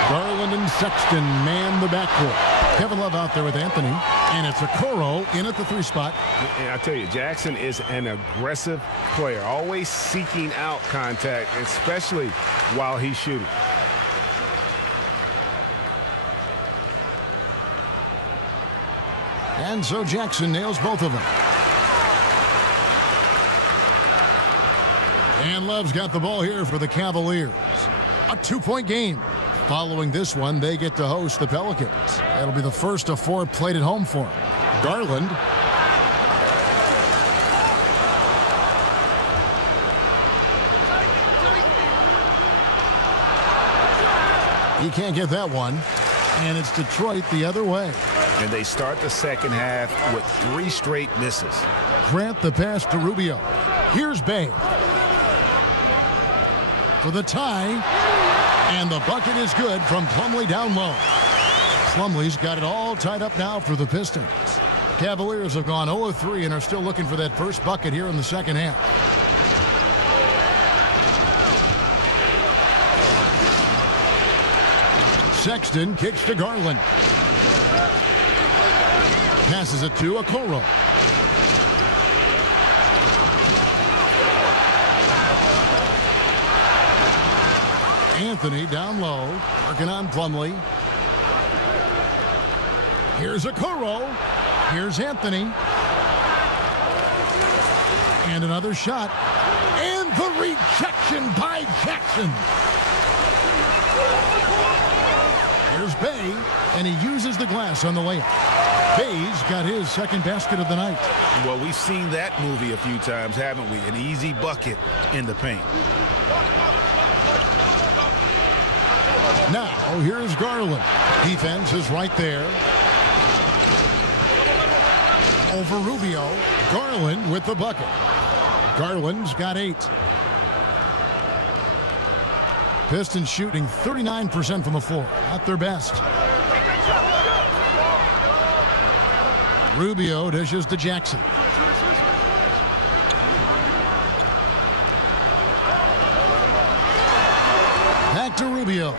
Garland and Sexton man the backcourt. Kevin Love out there with Anthony, and it's Okoro in at the 3 spot. And I tell you, Jackson is an aggressive player, always seeking out contact, especially while he's shooting. And so Jackson nails both of them. And Love's got the ball here for the Cavaliers. A 2-point game. Following this one, they get to host the Pelicans. That'll be the first of 4 played at home for them. Garland. He can't get that one. And it's Detroit the other way. And they start the second half with 3 straight misses. Grant the pass to Rubio. Here's Bay. For the tie. And the bucket is good from Plumlee down low. Plumlee's got it all tied up now for the Pistons. The Cavaliers have gone 0 of 3 and are still looking for that first bucket here in the second half. Sexton kicks to Garland. Passes it to Okoro. Anthony down low, working on Plumlee. Here's Okoro. Here's Anthony. And another shot. And the rejection by Jackson. Here's Bay, and he uses the glass on the layup. Bay's got his second basket of the night. Well, we've seen that movie a few times, haven't we? An easy bucket in the paint. Now, here's Garland. Defense is right there. Over Rubio. Garland with the bucket. Garland's got 8. Pistons shooting 39% from the floor. Not their best. Rubio dishes to Jackson. Back to Rubio.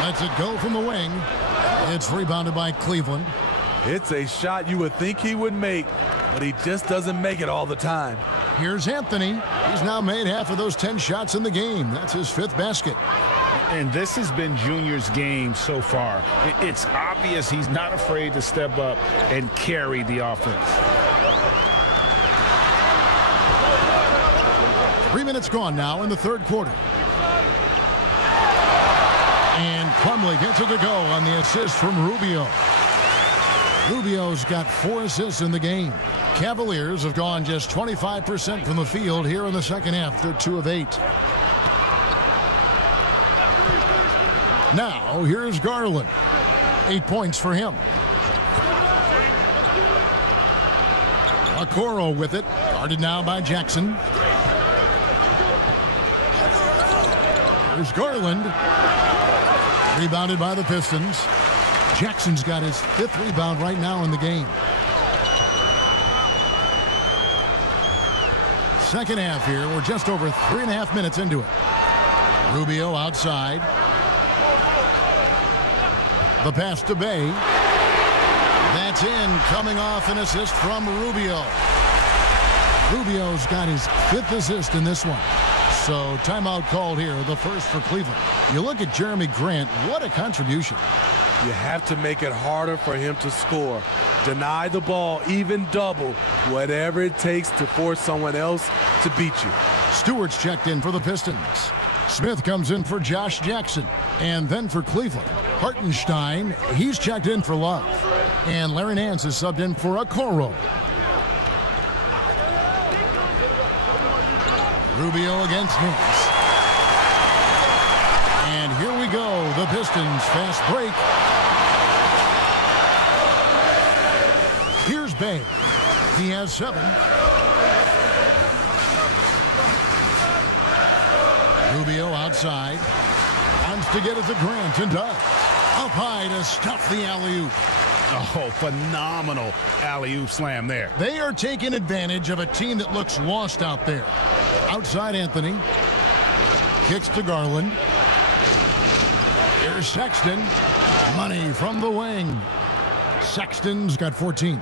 Lets it go from the wing. It's rebounded by Cleveland. It's a shot you would think he would make, but he just doesn't make it all the time. Here's Anthony. He's now made half of those 10 shots in the game. That's his 5th basket. And this has been Junior's game so far. It's obvious he's not afraid to step up and carry the offense. 3 minutes gone now in the third quarter. And Plumlee gets it to go on the assist from Rubio. Rubio's got 4 assists in the game. Cavaliers have gone just 25% from the field here in the second half. They're 2 of 8. Now, here's Garland. 8 points for him. Okoro with it. Guarded now by Jackson. Here's Garland. Rebounded by the Pistons. Jackson's got his 5th rebound right now in the game. Second half here. We're just over 3.5 minutes into it. Rubio outside. The pass to Bay. That's in, coming off an assist from Rubio. Rubio's got his 5th assist in this one. So timeout called here, the first for Cleveland. You look at Jeremy Grant, what a contribution. You have to make it harder for him to score. Deny the ball, even double, whatever it takes to force someone else to beat you. Stewart's checked in for the Pistons. Smith comes in for Josh Jackson. And then for Cleveland, Hartenstein, he's checked in for Love. And Larry Nance is subbed in for Okoro. Rubio against Nance. And here we go, the Pistons fast break. Here's Bay. He has 7. Rubio outside. Wants to get it to Grant and does. Up high to stuff the alley-oop. Oh, phenomenal alley-oop slam there. They are taking advantage of a team that looks lost out there. Outside Anthony. Kicks to Garland. Here's Sexton. Money from the wing. Sexton's got 14.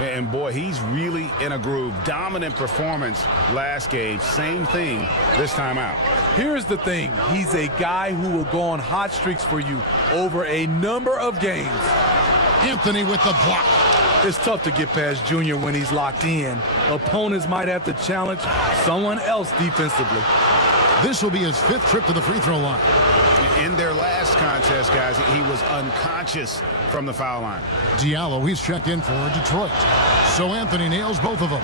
And boy, he's really in a groove. Dominant performance last game. Same thing this time out. Here's the thing. He's a guy who will go on hot streaks for you over a number of games. Anthony with the block. It's tough to get past Junior when he's locked in. Opponents might have to challenge someone else defensively. This will be his 5th trip to the free throw line. In their last contest, guys, he was unconscious from the foul line. Diallo, he's checked in for Detroit. So Anthony nails both of them.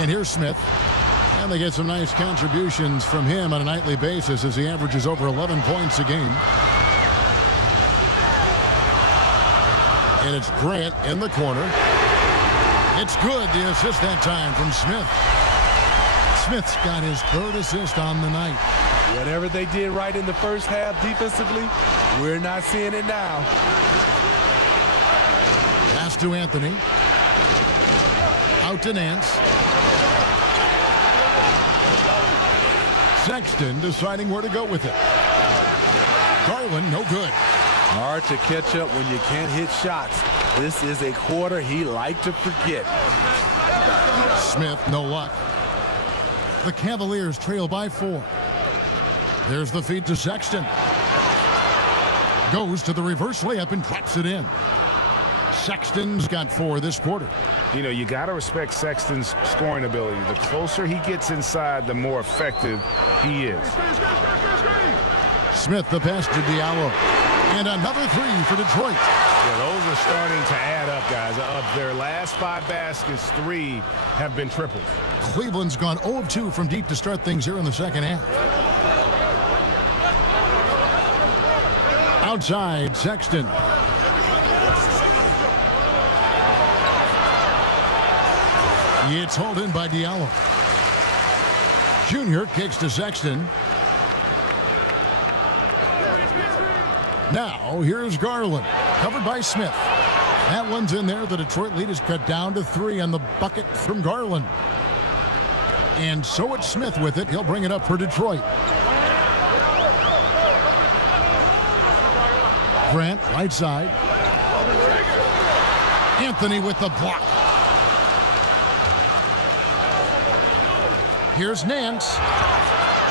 And here's Smith. And they get some nice contributions from him on a nightly basis as he averages over 11 points a game. And it's Grant in the corner. It's good, the assist that time from Smith. Smith's got his 3rd assist on the night. Whatever they did right in the first half defensively, we're not seeing it now. Pass to Anthony. Out to Nance. Sexton deciding where to go with it. Garland, no good. Hard to catch up when you can't hit shots. This is a quarter he liked to forget. Smith, no luck. The Cavaliers trail by 4. There's the feed to Sexton. Goes to the reverse layup and drops it in. Sexton's got 4 this quarter. You know, you got to respect Sexton's scoring ability. The closer he gets inside, the more effective he is. Smith, the pass to Diallo. And another 3 for Detroit. Yeah, those are starting to add up, guys. Of their last 5 baskets, 3 have been triples. Cleveland's gone 0 of 2 from deep to start things here in the second half. Outside, Sexton. It's hauled in by Diallo. Junior kicks to Sexton. Now, here's Garland, covered by Smith. That one's in there. The Detroit lead is cut down to 3 on the bucket from Garland. And so it's Smith with it. He'll bring it up for Detroit. Grant, right side. Anthony with the block. Here's Nance.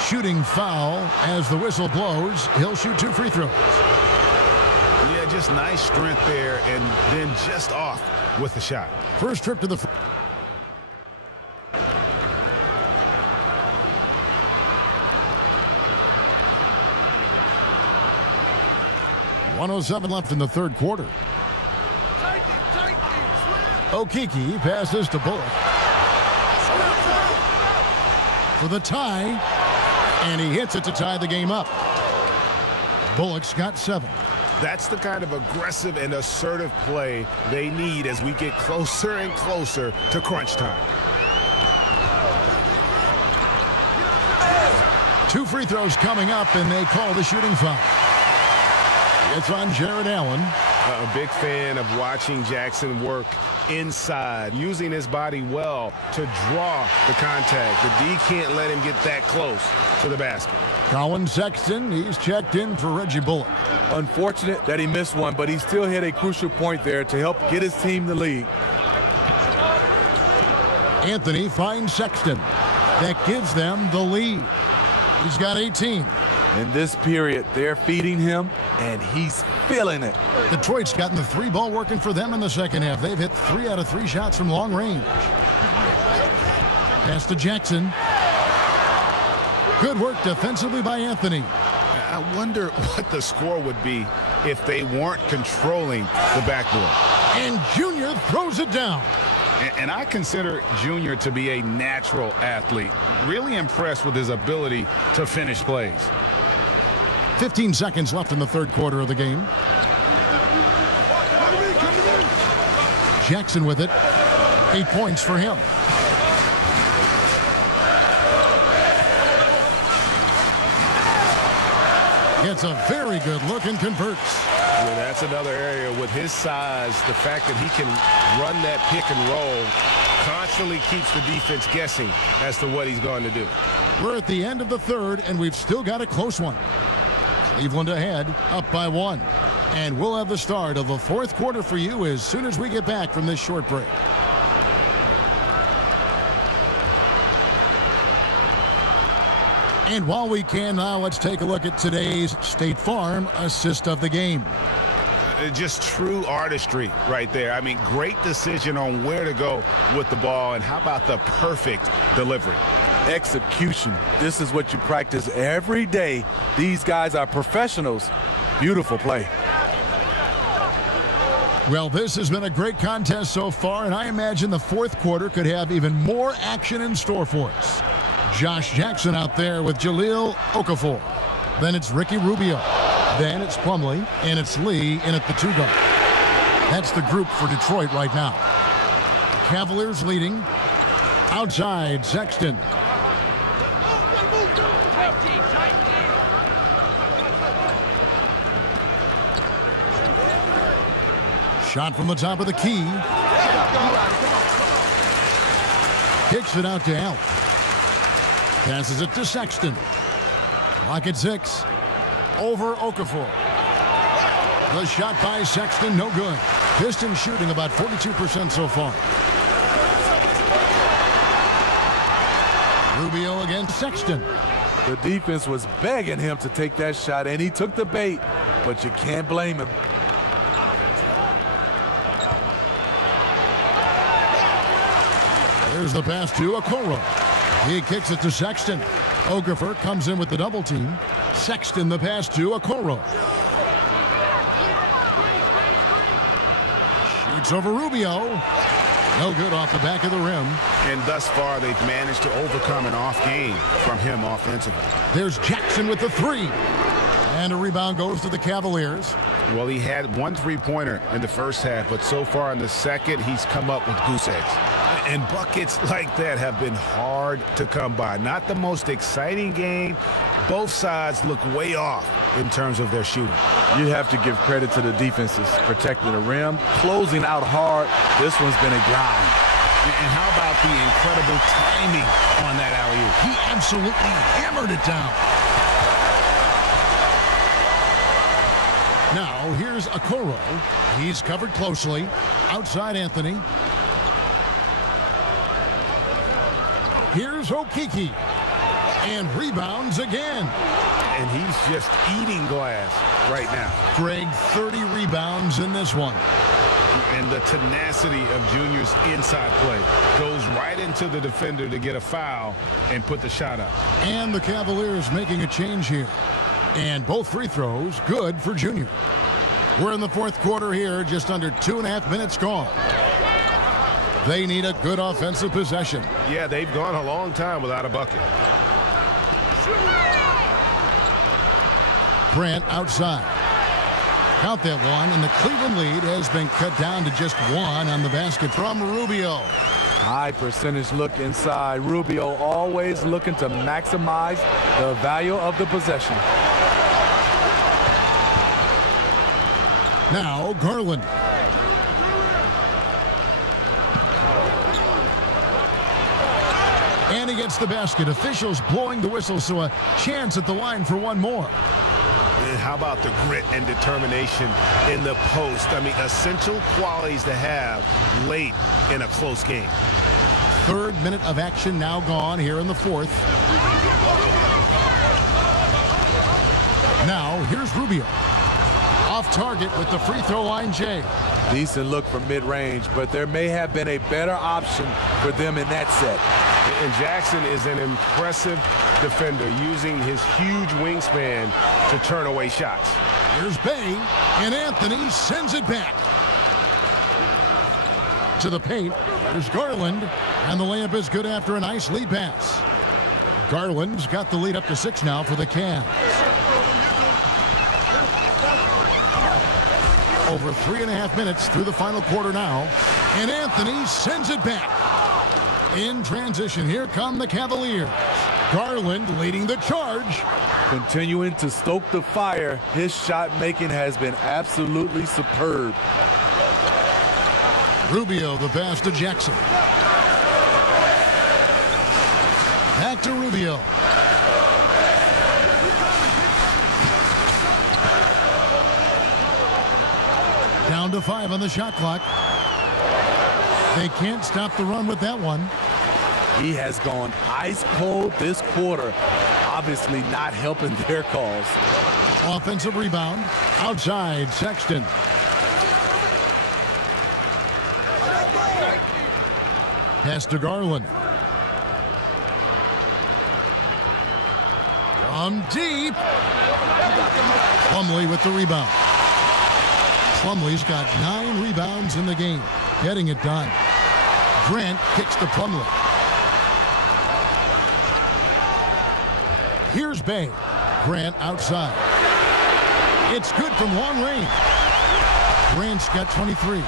Shooting foul as the whistle blows. He'll shoot 2 free throws. Yeah, just nice strength there and then just off with the shot. First trip to the 1:07 left in the 3rd quarter. Okeke passes to Bullock. For the tie. And he hits it to tie the game up. Bullock's got 7. That's the kind of aggressive and assertive play they need as we get closer and closer to crunch time. 2 free throws coming up, and they call the shooting foul. It's on Jared Allen. A big fan of watching Jackson work inside, using his body well to draw the contact. The D can't let him get that close to the basket. Colin Sexton, he's checked in for Reggie Bullock. Unfortunate that he missed one, but he still hit a crucial point there to help get his team the lead. Anthony finds Sexton. That gives them the lead. He's got 18. In this period, they're feeding him, and he's feeling it. Detroit's gotten the three ball working for them in the second half. They've hit 3 out of 3 shots from long range. Pass to Jackson. Good work defensively by Anthony. I wonder what the score would be if they weren't controlling the backboard. And Junior throws it down. And I consider Junior to be a natural athlete. Really impressed with his ability to finish plays. 15 seconds left in the third quarter of the game. Jackson with it. 8 points for him. Gets a very good look and converts. Yeah, that's another area with his size. The fact that he can run that pick and roll constantly keeps the defense guessing as to what he's going to do. We're at the end of the third, and we've still got a close one. Cleveland ahead, up by 1. And we'll have the start of the fourth quarter for you as soon as we get back from this short break. And while we can now, let's take a look at today's State Farm assist of the game. Just true artistry right there. I mean, great decision on where to go with the ball, and how about the perfect delivery? Execution. This is what you practice every day. These guys are professionals. Beautiful play. Well, this has been a great contest so far, and I imagine the fourth quarter could have even more action in store for us. Josh Jackson out there with Jahlil Okafor. Then it's Ricky Rubio. Then it's Plumlee, and it's Lee in at the 2 guard. That's the group for Detroit right now. Cavaliers leading. Outside, Sexton. Shot from the top of the key. Kicks it out to Allen. Passes it to Sexton. Clock at 6. Over Okafor. The shot by Sexton, no good. Pistons shooting about 42% so far. Rubio against Sexton. The defense was begging him to take that shot, and he took the bait, but you can't blame him. There's the pass to Okoro. He kicks it to Sexton. Okafor comes in with the double team. Sexton the pass to Okoro. Shoots over Rubio. No good off the back of the rim. And thus far, they've managed to overcome an off game from him offensively. There's Jackson with the 3. And a rebound goes to the Cavaliers. Well, he had 1 3-pointer in the first half, but so far in the second, he's come up with goose eggs. And buckets like that have been hard to come by. Not the most exciting game. Both sides look way off in terms of their shooting. You have to give credit to the defenses, protecting the rim, closing out hard. This one's been a grind. And how about the incredible timing on that alley-oop? He absolutely hammered it down. Now, here's Okoro. He's covered closely. Outside Anthony. Here's Okiki. And rebounds again. And he's just eating glass right now. Greg, 30 rebounds in this one. And the tenacity of Junior's inside play goes right into the defender to get a foul and put the shot up. And the Cavaliers making a change here. And both free throws good for Junior. We're in the fourth quarter here, just under 2.5 minutes gone. They need a good offensive possession. Yeah, they've gone a long time without a bucket. Grant outside. Count that 1, and the Cleveland lead has been cut down to just 1 on the basket from Rubio. High percentage look inside. Rubio always looking to maximize the value of the possession. Now Garland. And he gets the basket. Officials blowing the whistle, so a chance at the line for one more. And how about the grit and determination in the post? I mean, essential qualities to have late in a close game. Third minute of action now gone here in the fourth. Now, here's Rubio. Off target with the free throw line, Jay. Decent look from mid-range, but there may have been a better option for them in that set. And Jackson is an impressive defender, using his huge wingspan to turn away shots. Here's Bay, and Anthony sends it back to the paint. There's Garland, and the layup is good after a nice lead pass. Garland's got the lead up to 6 now for the Cavs. Over 3.5 minutes through the final quarter now, and Anthony sends it back. In transition, here come the Cavaliers. Garland leading the charge. Continuing to stoke the fire, his shot making has been absolutely superb. Rubio, the pass to Jackson. Back to Rubio. Down to 5 on the shot clock. They can't stop the run with that one. He has gone ice cold this quarter, obviously not helping their cause. Offensive rebound. Outside, Sexton. Pass to Garland. From deep. Plumlee with the rebound. Plumlee's got 9 rebounds in the game. Getting it done. Grant kicks to Plumlee. Here's Bay. Grant outside. It's good from long range. Grant's got 23.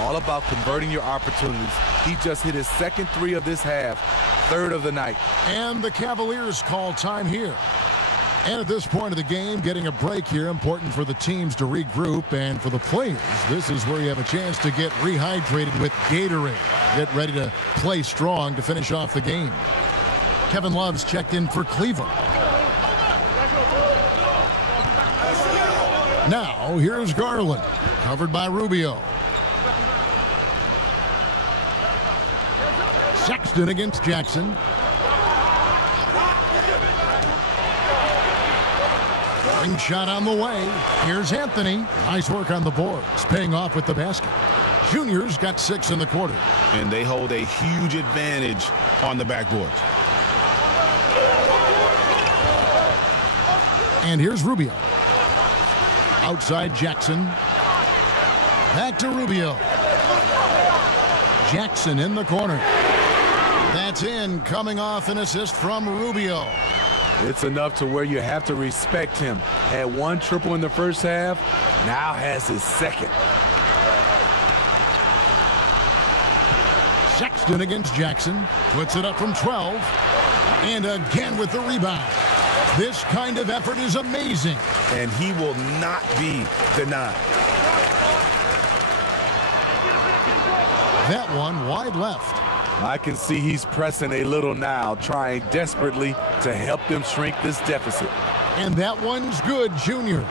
All about converting your opportunities. He just hit his second 3 of this half, 3rd of the night. And the Cavaliers call time here. And at this point of the game, getting a break here, important for the teams to regroup, and for the players, this is where you have a chance to get rehydrated with Gatorade. Get ready to play strong to finish off the game. Kevin Love's checked in for Cleveland. Now, here's Garland, covered by Rubio. Sexton against Jackson. Ring shot on the way. Here's Anthony. Nice work on the boards, paying off with the basket. Junior's got 6 in the quarter. And they hold a huge advantage on the backboards. And here's Rubio. Outside Jackson. Back to Rubio. Jackson in the corner. That's in, coming off an assist from Rubio. It's enough to where you have to respect him. Had 1 triple in the first half, now has his 2nd. Sexton against Jackson. Puts it up from 12. And again with the rebound. This kind of effort is amazing. And he will not be denied. That one wide left. I can see he's pressing a little now, trying desperately to help them shrink this deficit. And that one's good, Junior.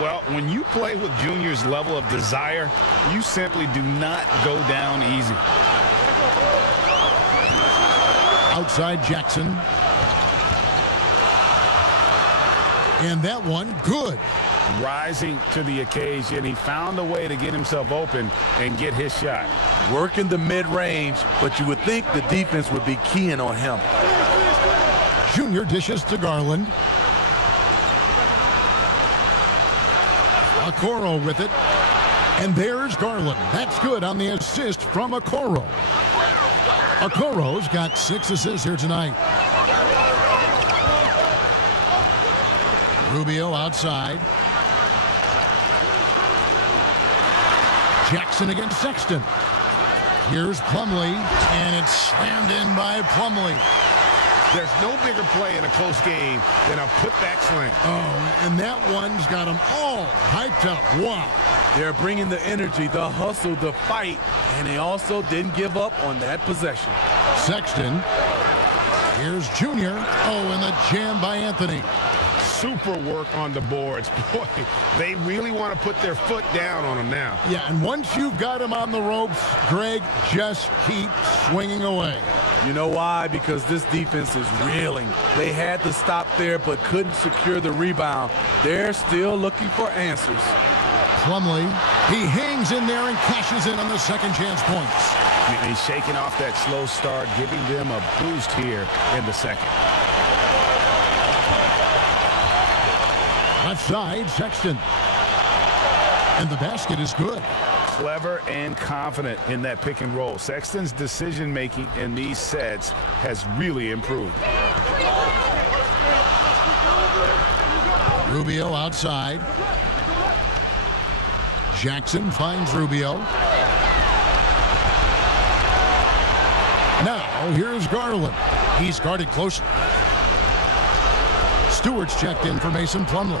Well, when you play with Junior's level of desire, you simply do not go down easy. Outside Jackson. And that one good. Rising to the occasion, he found a way to get himself open and get his shot. Working the mid-range, but you would think the defense would be keying on him. Junior dishes to Garland. Okoro with it. And there's Garland. That's good on the assist from Okoro. Okoro's got 6 assists here tonight. Rubio outside. Jackson against Sexton. Here's Plumlee, and it's slammed in by Plumlee. There's no bigger play in a close game than a putback slam. Oh, and that one's got them all hyped up. Wow. They're bringing the energy, the hustle, the fight, and they also didn't give up on that possession. Sexton. Here's Junior. Oh, and the jam by Anthony. Super work on the boards. Boy, they really want to put their foot down on them now. Yeah, and once you've got him on the ropes, Greg, just keep swinging away. You know why? Because this defense is reeling. They had to stop there but couldn't secure the rebound. They're still looking for answers. Plumlee, he hangs in there and cashes in on the second chance points. He's shaking off that slow start, giving them a boost here in the second. Left side, Sexton. And the basket is good. Clever and confident in that pick and roll. Sexton's decision-making in these sets has really improved. Rubio outside. Jackson finds Rubio. Now, here's Garland. He's guarded closely. Stewart's checked in for Mason Plumlee.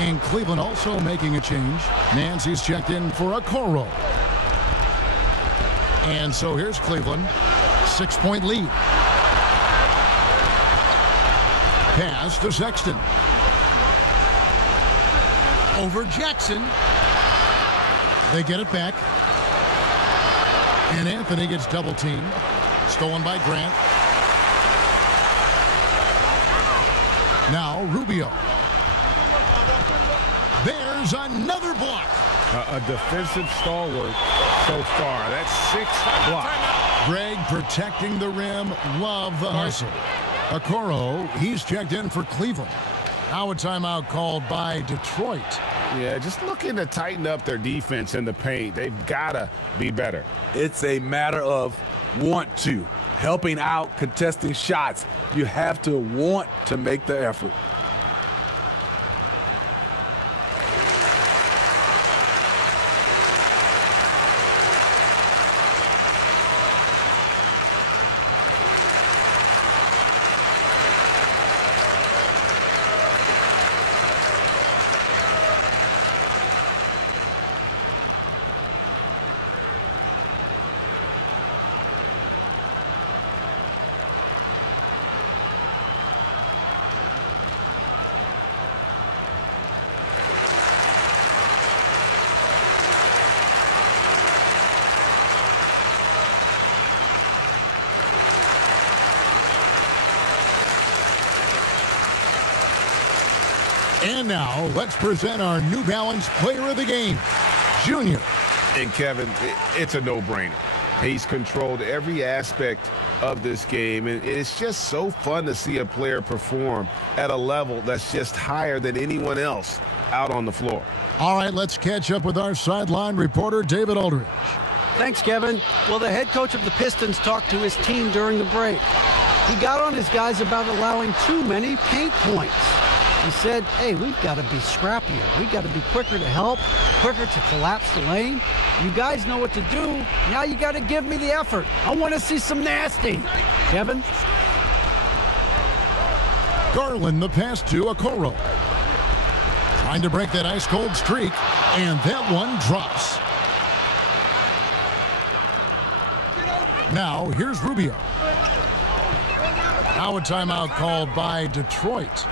And Cleveland also making a change. Nancy's checked in for Okoro. And so here's Cleveland. 6-point lead. Pass to Sexton. Over Jackson. They get it back. And Anthony gets double teamed. Stolen by Grant. Now Rubio. There's another block. A defensive stalwart so far. That's 6 blocks. Greg protecting the rim. Love the hustle. Okoro, he's checked in for Cleveland. Now a timeout called by Detroit. Yeah, just looking to tighten up their defense in the paint. They've got to be better. It's a matter of want to. Helping out, contesting shots. You have to want to make the effort. And now, let's present our New Balance Player of the Game, Junior. And Kevin, it's a no-brainer. He's controlled every aspect of this game, and it's just so fun to see a player perform at a level that's just higher than anyone else out on the floor. All right, let's catch up with our sideline reporter, David Aldridge. Thanks, Kevin. Well, the head coach of the Pistons talked to his team during the break. He got on his guys about allowing too many paint points. He said, hey, we've got to be scrappier. We've got to be quicker to help, quicker to collapse the lane. You guys know what to do. Now you got to give me the effort. I want to see some nasty. Kevin? Garland, the pass to Okoro. Trying to break that ice-cold streak, and that one drops. Now, here's Rubio. Now a timeout called by Detroit.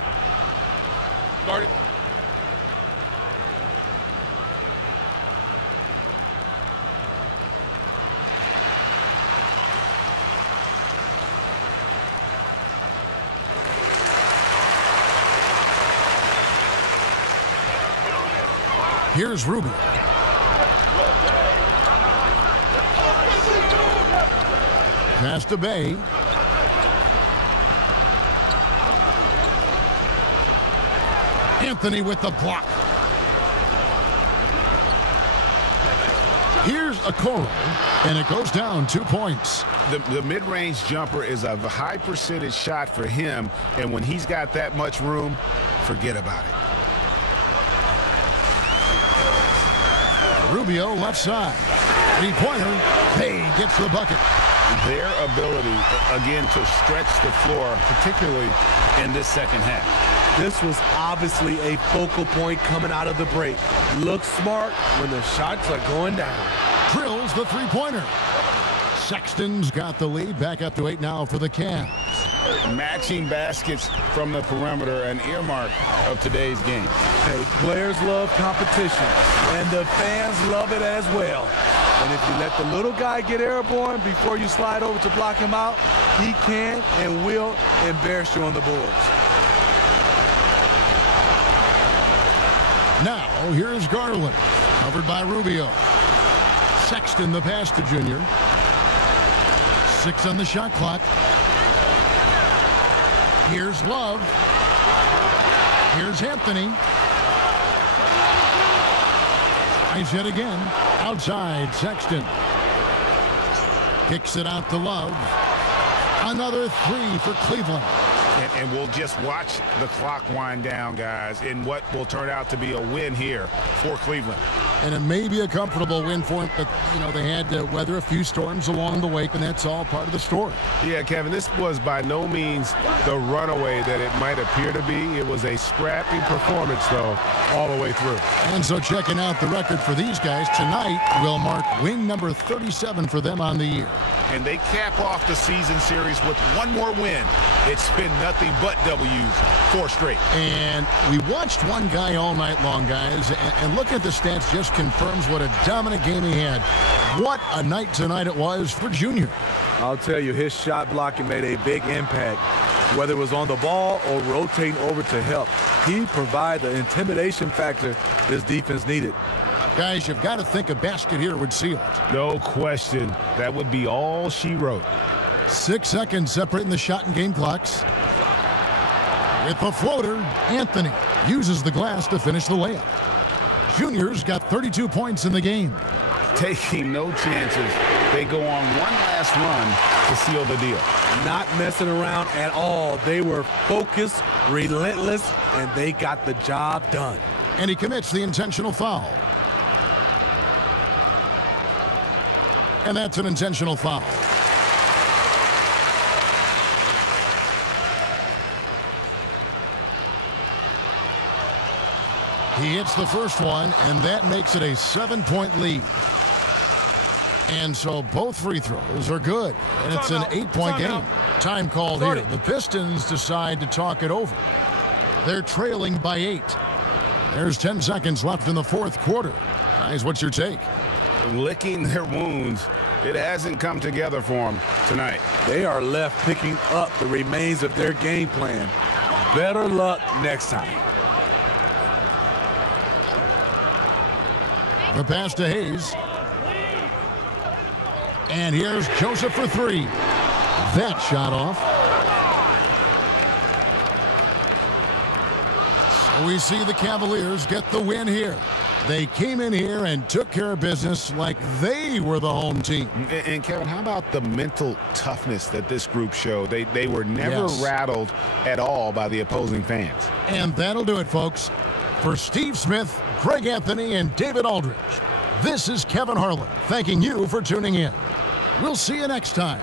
Here's Rubio. Pass to Bay. Anthony with the block. Here's Okoro, and it goes down 2 points. The mid-range jumper is a high percentage shot for him, and when he's got that much room, forget about it. Rubio left side. Three-pointer. Bay gets the bucket. their ability, again, to stretch the floor, particularly in this second half. This was obviously a focal point coming out of the break. Look smart when the shots are going down. Drills the three-pointer. Sexton's got the lead. Back up to 8 now for the Cavs. Matching baskets from the perimeter, an earmark of today's game. Hey, players love competition, and the fans love it as well. And if you let the little guy get airborne before you slide over to block him out, he can and will embarrass you on the boards. Now, here's Garland, covered by Rubio. Sexton the pass to Junior. 6 on the shot clock. Here's Love. Here's Anthony. Tries yet again. Outside, Sexton. Kicks it out to Love. Another 3 for Cleveland. And we'll just watch the clock wind down, guys, in what will turn out to be a win here for Cleveland. And it may be a comfortable win for them, but, you know, they had to weather a few storms along the way, and that's all part of the story. Yeah, Kevin, this was by no means the runaway that it might appear to be. It was a scrappy performance, though, all the way through. And so checking out the record for these guys tonight will mark win number 37 for them on the year. And they cap off the season series with one more win. It's been nothing but W's, 4 straight. And we watched one guy all night long, guys, and looking at the stats just confirms what a dominant game he had. What a night tonight it was for Junior. I'll tell you, his shot blocking made a big impact. Whether it was on the ball or rotating over to help, he provided the intimidation factor this defense needed. Guys, you've got to think a basket here would seal it. No question. That would be all she wrote. 6 seconds separating the shot and game clocks. With the floater, Anthony uses the glass to finish the layup. Junior's got 32 points in the game. Taking no chances. They go on one last run to seal the deal. Not messing around at all. They were focused, relentless, and they got the job done. And he commits the intentional foul. And that's an intentional foul. He hits the first one, and that makes it a 7-point lead. And so both free throws are good, and it's an 8-point game. Time called here. The Pistons decide to talk it over. They're trailing by 8. There's 10 seconds left in the fourth quarter. Guys, what's your take? Licking their wounds. It hasn't come together for them tonight. They are left picking up the remains of their game plan. Better luck next time. The pass to Hayes. And here's Joseph for 3. That shot off. So we see the Cavaliers get the win here. They came in here and took care of business like they were the home team. And Kevin, how about the mental toughness that this group showed? They were never rattled at all by the opposing fans. And that'll do it, folks. For Steve Smith, Greg Anthony, and David Aldridge, this is Kevin Harlan thanking you for tuning in. We'll see you next time.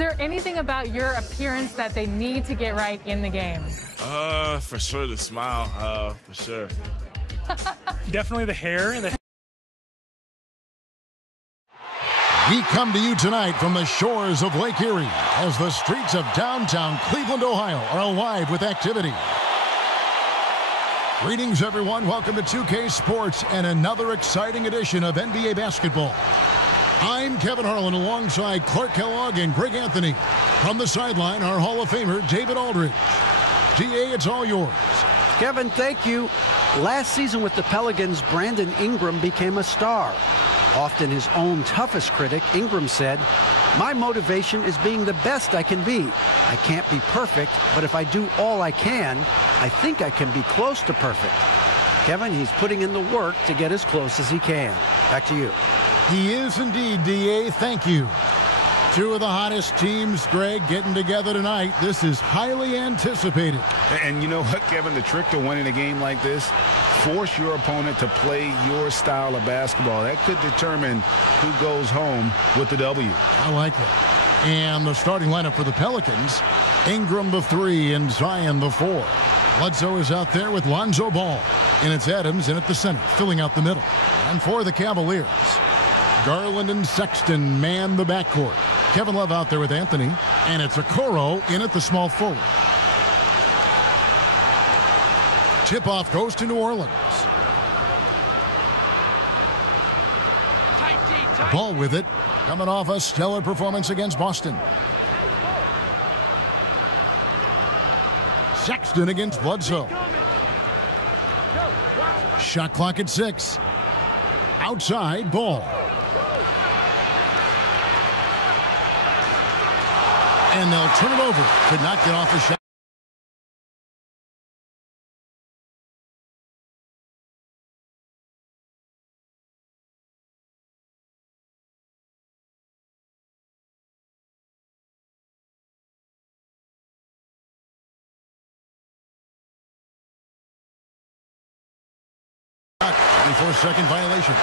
there anything about your appearance that they need to get right in the game? For sure the smile, for sure. Definitely the hair. We come to you tonight from the shores of Lake Erie as the streets of downtown Cleveland, Ohio are alive with activity. Greetings, everyone. Welcome to 2K Sports and another exciting edition of NBA basketball. I'm Kevin Harlan alongside Clark Kellogg and Greg Anthony. From the sideline, our Hall of Famer, David Aldridge. DA, it's all yours. Kevin, thank you. Last season with the Pelicans, Brandon Ingram became a star. Often his own toughest critic, Ingram said, "My motivation is being the best I can be. I can't be perfect, but if I do all I can, I think I can be close to perfect." Kevin, he's putting in the work to get as close as he can. Back to you. He is indeed, DA. Thank you. Two of the hottest teams, Greg, getting together tonight. This is highly anticipated. And you know what, Kevin? The trick to winning a game like this, force your opponent to play your style of basketball. That could determine who goes home with the W. I like it. And the starting lineup for the Pelicans, Ingram the 3 and Zion the 4. Bledsoe is out there with Lonzo Ball. And it's Adams in at the center, filling out the middle. And for the Cavaliers, Garland and Sexton man the backcourt. Kevin Love out there with Anthony. And it's Okoro in at the small forward. Tip-off goes to New Orleans. Ball with it. Coming off a stellar performance against Boston. Sexton against Bledsoe. Shot clock at 6. Outside, Ball. And they'll turn it over. Could not get off the shot. Shot, 24-second violation.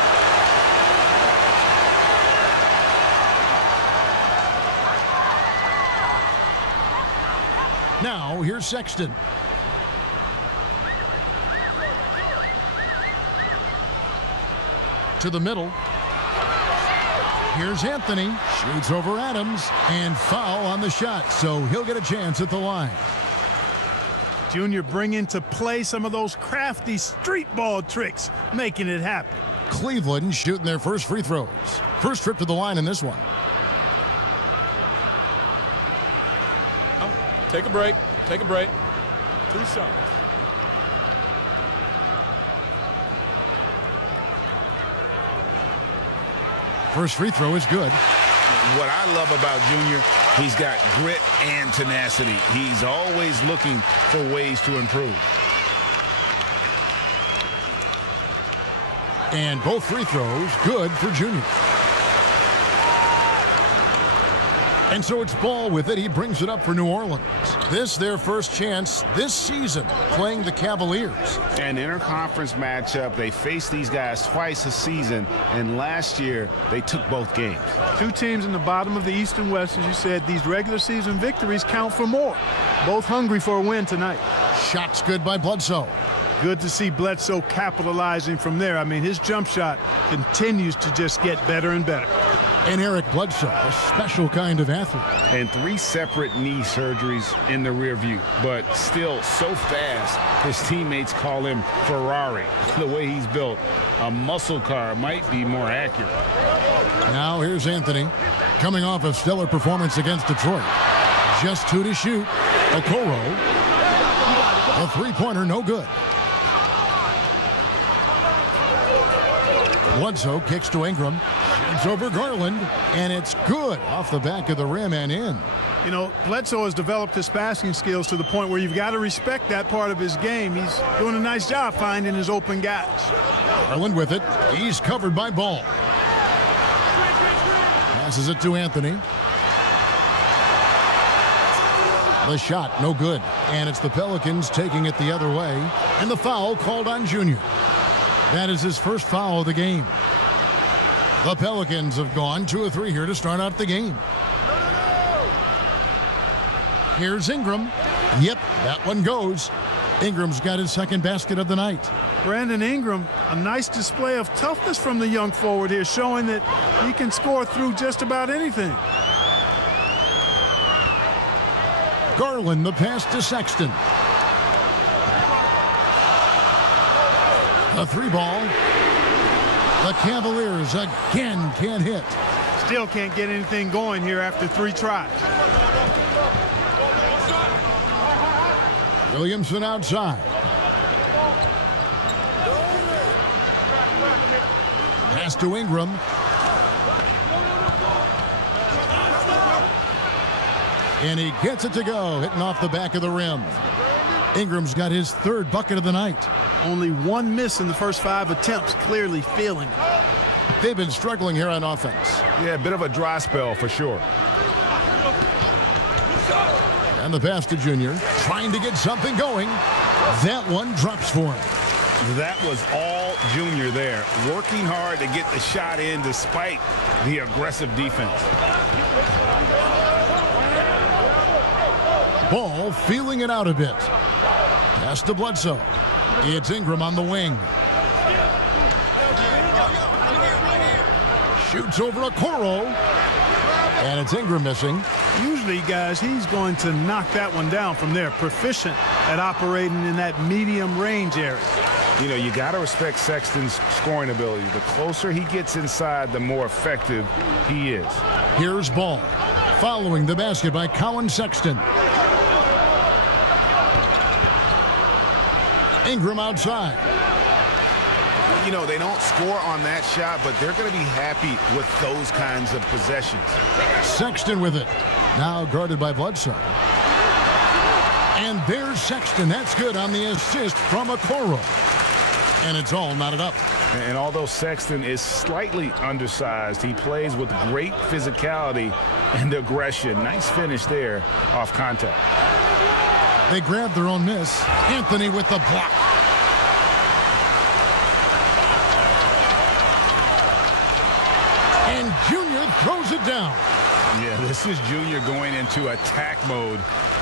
Now, here's Sexton. To the middle. Here's Anthony. Shoots over Adams. And foul on the shot, so he'll get a chance at the line. Junior bringing to play some of those crafty street ball tricks, making it happen. Cleveland shooting their first free throws. First trip to the line in this one. Take a break. Take a break. 2 shots. First free throw is good. What I love about Junior, he's got grit and tenacity. He's always looking for ways to improve. And both free throws good for Junior. And so it's Ball with it. He brings it up for New Orleans. This their first chance this season playing the Cavaliers. An interconference matchup. They face these guys twice a season, and last year they took both games. Two teams in the bottom of the East and West, as you said. These regular season victories count for more. Both hungry for a win tonight. Shots good by Bledsoe. Good to see Bledsoe capitalizing from there. I mean, his jump shot continues to just get better and better. And Eric Bledsoe, a special kind of athlete. And 3 separate knee surgeries in the rear view, but still so fast, his teammates call him Ferrari. The way he's built, a muscle car might be more accurate. Now here's Anthony, coming off a stellar performance against Detroit. Just 2 to shoot. Okoro, a three-pointer, no good. Bledsoe kicks to Ingram. It's over Garland, and it's good off the back of the rim and in. You know, Bledsoe has developed his passing skills to the point where you've got to respect that part of his game. He's doing a nice job finding his open guys. Garland with it. He's covered by Ball. Passes it to Anthony. The shot, no good. And it's the Pelicans taking it the other way. And the foul called on Junior. That is his first foul of the game. The Pelicans have gone 2 of 3 here to start out the game. Here's Ingram. Yep, that one goes. Ingram's got his second basket of the night. Brandon Ingram, a nice display of toughness from the young forward here, showing that he can score through just about anything. Garland, the pass to Sexton. A three ball. The Cavaliers again can't hit. Still can't get anything going here after 3 tries. Williamson outside. Pass to Ingram. And he gets it to go, hitting off the back of the rim. Ingram's got his 3rd bucket of the night. Only 1 miss in the first 5 attempts, clearly feeling. They've been struggling here on offense. Yeah, a bit of a dry spell for sure. And the pass to Junior, trying to get something going. That one drops for him. That was all Junior there, working hard to get the shot in despite the aggressive defense. Ball feeling it out a bit. Pass to Bledsoe. It's Ingram on the wing. Shoots over a Okoro. And it's Ingram missing. Usually, guys, he's going to knock that one down from there. Proficient at operating in that medium range area. You know, you got to respect Sexton's scoring ability. The closer he gets inside, the more effective he is. Here's Ball. Following the basket by Colin Sexton. Ingram outside. You know, they don't score on that shot, but they're going to be happy with those kinds of possessions. Sexton with it. Now guarded by Bledsoe. And there's Sexton. That's good on the assist from Okoro. And it's all knotted up. And although Sexton is slightly undersized, he plays with great physicality and aggression. Nice finish there off contact. They grab their own miss. Anthony with the block. And Junior throws it down. Yeah, this is Junior going into attack mode.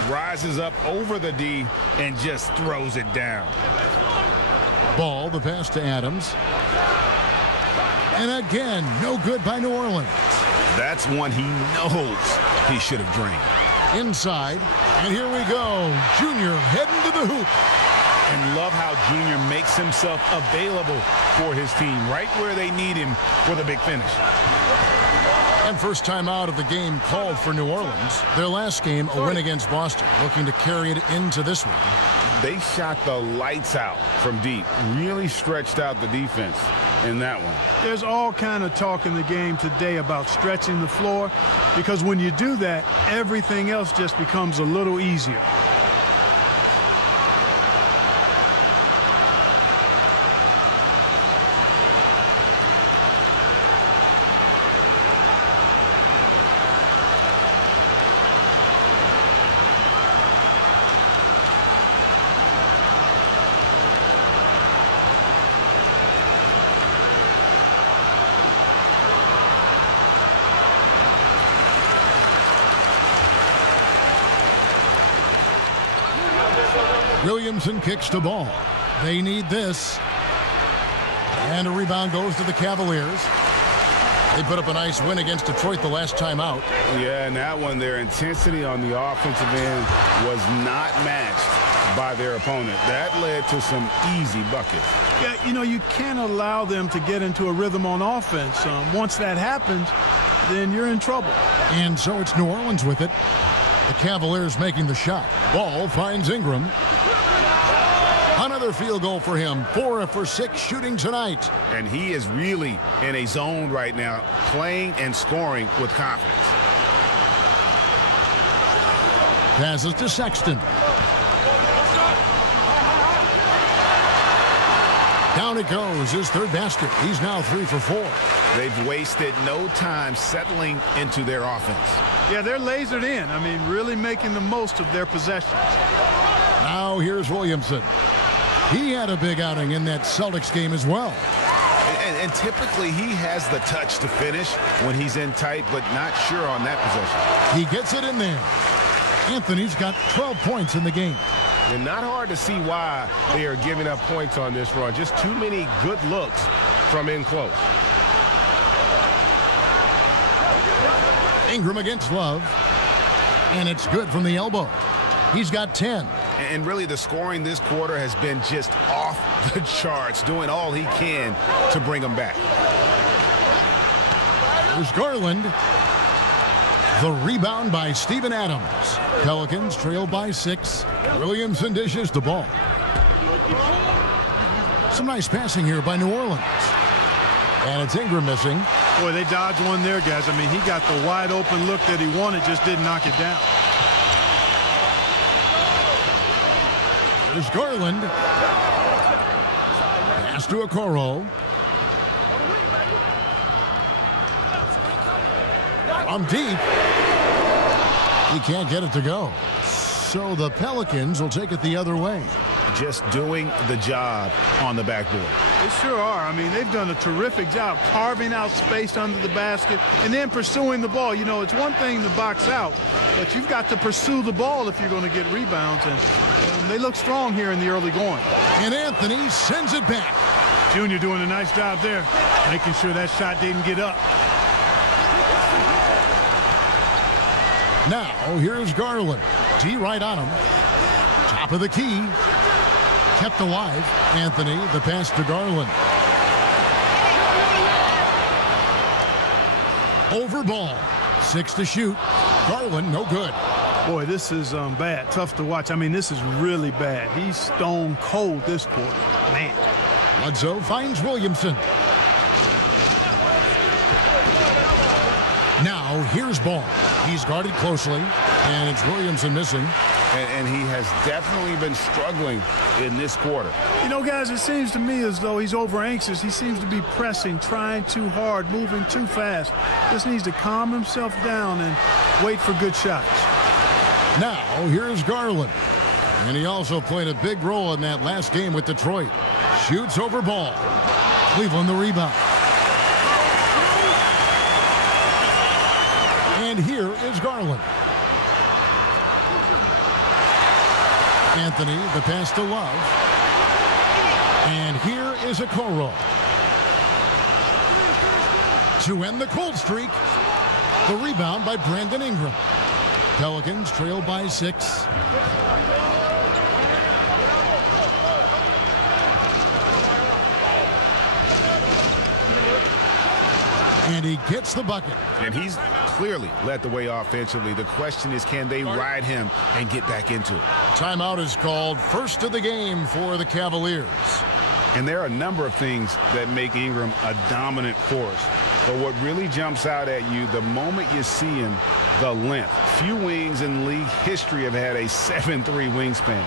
Rises up over the D and just throws it down. Ball, the pass to Adams. And again, no good by New Orleans. That's one he knows he should have drained. Inside, and here we go. Junior heading to the hoop. And love how Junior makes himself available for his team right where they need him for the big finish. And first time out of the game called for New Orleans. Their last game, a win against Boston, looking to carry it into this one. They shot the lights out from deep, really stretched out the defense in that one. There's all kind of talk in the game today about stretching the floor, because when you do that, everything else just becomes a little easier. Williamson kicks the ball. They need this. And a rebound goes to the Cavaliers. They put up a nice win against Detroit the last time out. Yeah, and that one, their intensity on the offensive end was not matched by their opponent. That led to some easy buckets. Yeah, you know, you can't allow them to get into a rhythm on offense. Once that happens, then you're in trouble. And so it's New Orleans with it. The Cavaliers making the shot. Ball finds Ingram. Another field goal for him. 4 for 6 shooting tonight. And he is really in a zone right now, playing and scoring with confidence. Passes to Sexton. Down it goes, his 3rd basket. He's now 3 for 4. They've wasted no time settling into their offense. Yeah, they're lasered in. I mean, really making the most of their possessions. Now here's Williamson. He had a big outing in that Celtics game as well. And typically he has the touch to finish when he's in tight, but not sure on that possession. He gets it in there. Anthony's got 12 points in the game. And not hard to see why they are giving up points on this run. Just too many good looks from in close. Ingram against Love. And it's good from the elbow. He's got 10. And really the scoring this quarter has been just off the charts, doing all he can to bring them back. There's Garland. The rebound by Steven Adams. Pelicans trail by 6. Williamson dishes the ball. Some nice passing here by New Orleans. And it's Ingram missing. Boy, they dodged one there, guys. I mean, he got the wide open look that he wanted, just didn't knock it down. There's Garland. Pass to Okoro. From deep. He can't get it to go. So the Pelicans will take it the other way. Just doing the job on the backboard. They sure are. I mean, they've done a terrific job carving out space under the basket and then pursuing the ball. You know, it's one thing to box out, but you've got to pursue the ball if you're going to get rebounds. And they look strong here in the early going. And Anthony sends it back. Junior doing a nice job there, making sure that shot didn't get up. Now, here's Garland. T right on him. Top of the key. Kept alive. Anthony, the pass to Garland. Over ball. 6 to shoot. Garland, no good. Boy, this is bad. Tough to watch. I mean, this is really bad. He's stone cold this quarter. Man. Bledsoe finds Williamson. Now, here's Ball. He's guarded closely, and it's Williamson missing. And he has definitely been struggling in this quarter. You know, guys, it seems to me as though he's over anxious. He seems to be pressing, trying too hard, moving too fast. Just needs to calm himself down and wait for good shots. Now, here's Garland. And he also played a big role in that last game with Detroit. Shoots over Ball. Cleveland the rebound. And here is Garland. Anthony, the pass to Love. And here is Okoro. To end the cold streak, the rebound by Brandon Ingram. Pelicans trail by 6. And he gets the bucket. And he's clearly led the way offensively. The question is, can they ride him and get back into it? Timeout is called. First of the game for the Cavaliers. And there are a number of things that make Ingram a dominant force. But what really jumps out at you, the moment you see him, the length. Few wings in league history have had a 7'3" wingspan.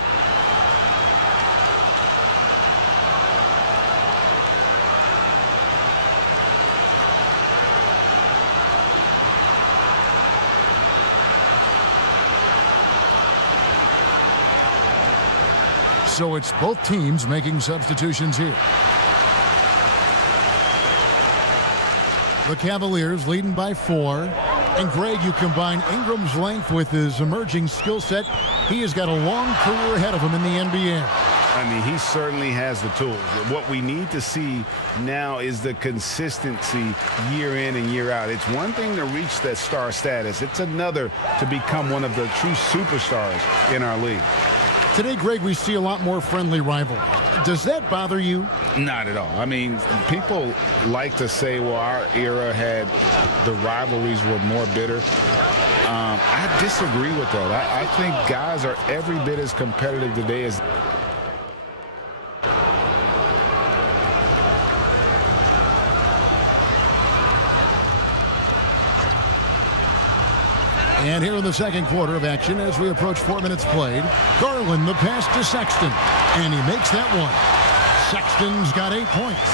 So it's both teams making substitutions here. The Cavaliers leading by 4. And Greg, you combine Ingram's length with his emerging skill set. He has got a long career ahead of him in the NBA. I mean, he certainly has the tools. What we need to see now is the consistency year in and year out. It's one thing to reach that star status. It's another to become one of the true superstars in our league. Today, Greg, we see a lot more friendly rivalry. Does that bother you? Not at all. I mean, people like to say, well, our era had the rivalries were more bitter. I disagree with that. I think guys are every bit as competitive today as And here in the second quarter of action, as we approach 4 minutes played, Garland the pass to Sexton, and he makes that one. Sexton's got 8 points.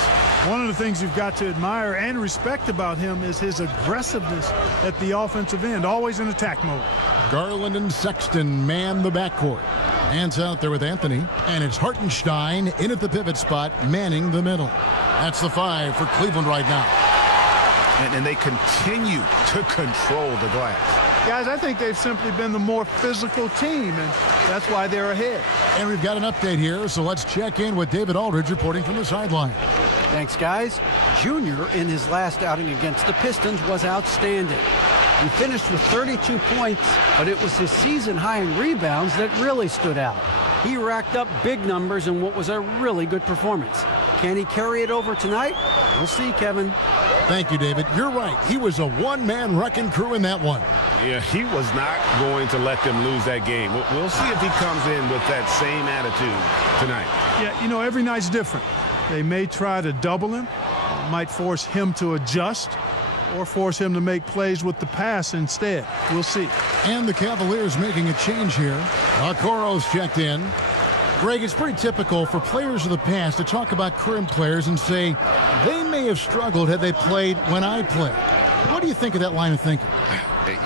One of the things you've got to admire and respect about him is his aggressiveness at the offensive end, always in attack mode. Garland and Sexton man the backcourt. Hands out there with Anthony, and it's Hartenstein in at the pivot spot, manning the middle. That's the 5 for Cleveland right now. and they continue to control the glass. Guys, I think they've simply been the more physical team, and that's why they're ahead. And we've got an update here, so let's check in with David Aldridge reporting from the sideline. Thanks, guys. Junior, in his last outing against the Pistons, was outstanding. He finished with 32 points, but it was his season high in rebounds that really stood out. He racked up big numbers in what was a really good performance. Can he carry it over tonight? We'll see, Kevin. Thank you, David. You're right. He was a one-man wrecking crew in that one. Yeah, he was not going to let them lose that game. We'll see if he comes in with that same attitude tonight. Yeah, you know, every night's different. They may try to double him, might force him to adjust, or force him to make plays with the pass instead. We'll see. And the Cavaliers making a change here. Okoro's checked in. Greg, it's pretty typical for players of the past to talk about current players and say they may have struggled had they played when I played. What do you think of that line of thinking?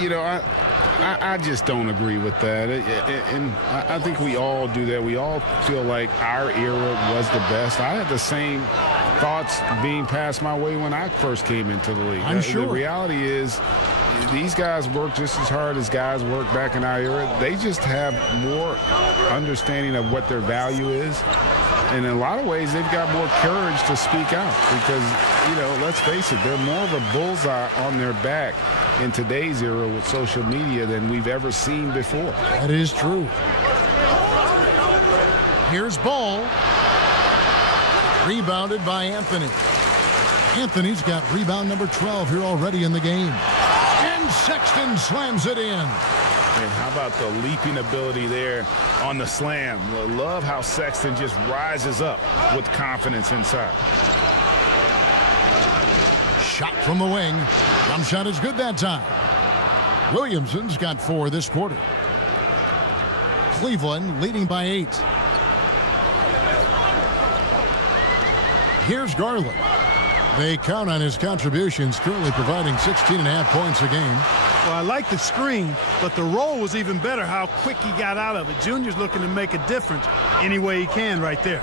You know, I just don't agree with that. And I think we all do that. We all feel like our era was the best. I had the same thoughts being passed my way when I first came into the league. I'm sure. The reality is these guys work just as hard as guys worked back in our era. They just have more understanding of what their value is. And in a lot of ways, they've got more courage to speak out because, you know, let's face it, they're more of a bullseye on their back in today's era with social media than we've ever seen before. That is true. Here's Ball. Rebounded by Anthony. Anthony's got rebound number 12 here already in the game. And Sexton slams it in. And how about the leaping ability there on the slam? Love how Sexton just rises up with confidence inside. Shot from the wing. Jump shot is good that time. Williamson's got 4 this quarter. Cleveland leading by 8. Here's Garland. They count on his contributions, currently providing 16.5 points a game. Well, I like the screen, but the roll was even better how quick he got out of it. Junior's looking to make a difference any way he can right there.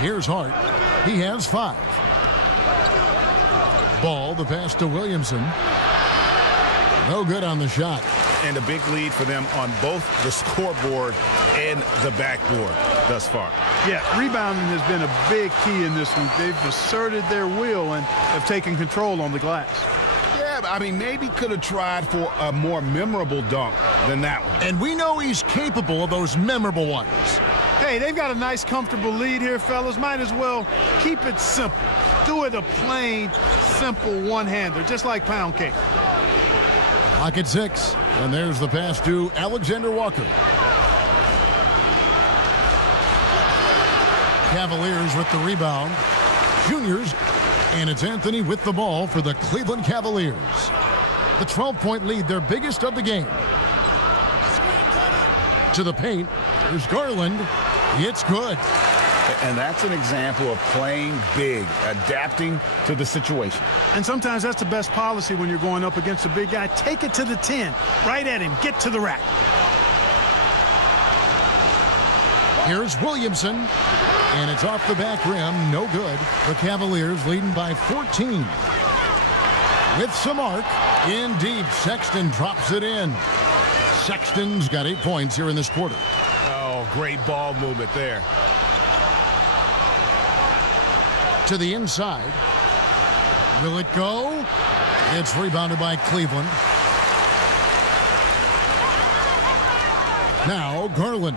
Here's Hart. He has 5. Ball, the pass to Williamson. No good on the shot. And a big lead for them on both the scoreboard and the backboard thus far. Yeah, rebounding has been a big key in this one. They've asserted their will and have taken control on the glass. Yeah, I mean, maybe could have tried for a more memorable dunk than that one. And we know he's capable of those memorable ones. Hey, they've got a nice, comfortable lead here, fellas. Might as well keep it simple. Do it a plain, simple one-hander, just like pound cake. Clock at 6. And there's the pass to Alexander Walker. Cavaliers with the rebound. Juniors, and it's Anthony with the ball for the Cleveland Cavaliers. The 12-point lead, their biggest of the game. To the paint, there's Garland. It's good. And that's an example of playing big, adapting to the situation. And sometimes that's the best policy when you're going up against a big guy. Take it to the 10. Right at him. Get to the rack. Here's Williamson, and it's off the back rim. No good. The Cavaliers leading by 14. With some arc, in deep, Sexton drops it in. Sexton's got 8 points here in this quarter. Oh, great ball movement there. To the inside. Will it go? It's rebounded by Cleveland. Now Garland.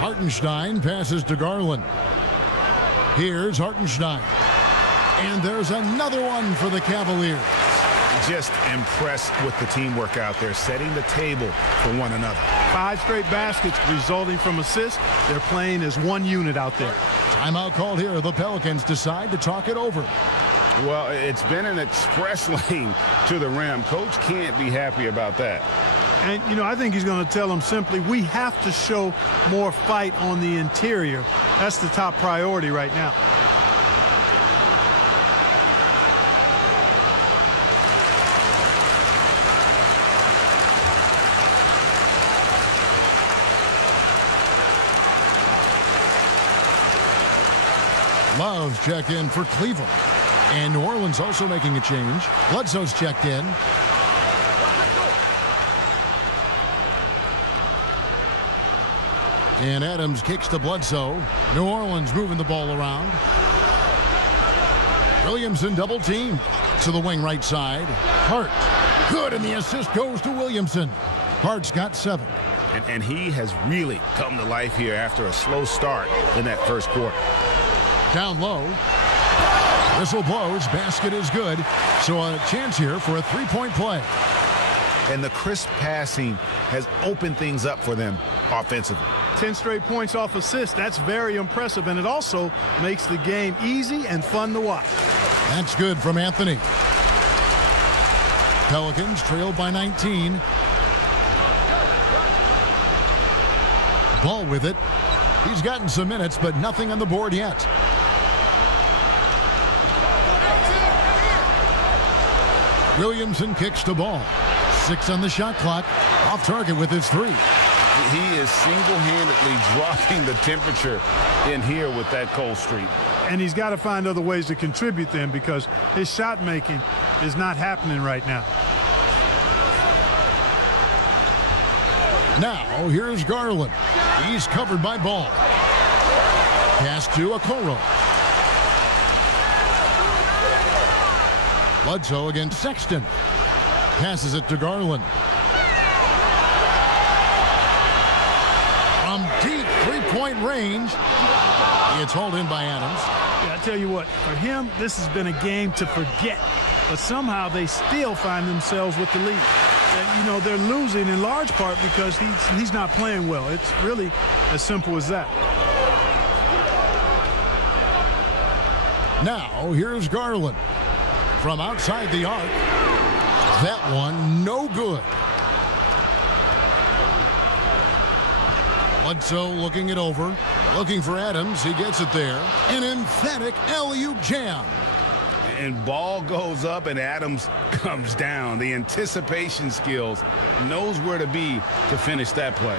Hartenstein passes to Garland. Here's Hartenstein. And there's another one for the Cavaliers. Just impressed with the teamwork out there, setting the table for one another. 5 straight baskets resulting from assists. They're playing as one unit out there. Timeout called here. The Pelicans decide to talk it over. Well, it's been an express lane to the rim. Coach can't be happy about that. And, you know, I think he's going to tell them simply, we have to show more fight on the interior. That's the top priority right now. Love checked in for Cleveland. And New Orleans also making a change. Bledsoe's checked in. And Adams kicks to Bledsoe. New Orleans moving the ball around. Williamson double team to the wing right side. Hart. Good, and the assist goes to Williamson. Hart's got 7. And he has really come to life here after a slow start in that first quarter. Down low. Whistle blows. Basket is good. So a chance here for a three-point play. And the crisp passing has opened things up for them offensively. 10 straight points off assist. That's very impressive, and it also makes the game easy and fun to watch. That's good from Anthony. Pelicans trailed by 19. Ball with it. He's gotten some minutes, but nothing on the board yet. Williamson kicks the ball. 6 on the shot clock. Off target with his 3. He is single-handedly dropping the temperature in here with that cold streak. And he's got to find other ways to contribute then, because his shot making is not happening right now. Now here's Garland. He's covered by Ball. Pass to Okoro. Bledsoe against Sexton. Passes it to Garland. From deep three-point range. It's hauled in by Adams. Yeah, I tell you what, for him, this has been a game to forget. But somehow they still find themselves with the lead. And, you know, they're losing in large part because he's not playing well. It's really as simple as that. Now here's Garland. From outside the arc. That one no good. Bledsoe looking it over. Looking for Adams. He gets it there. An emphatic alley-oop jam. And ball goes up and Adams comes down. The anticipation skills, knows where to be to finish that play.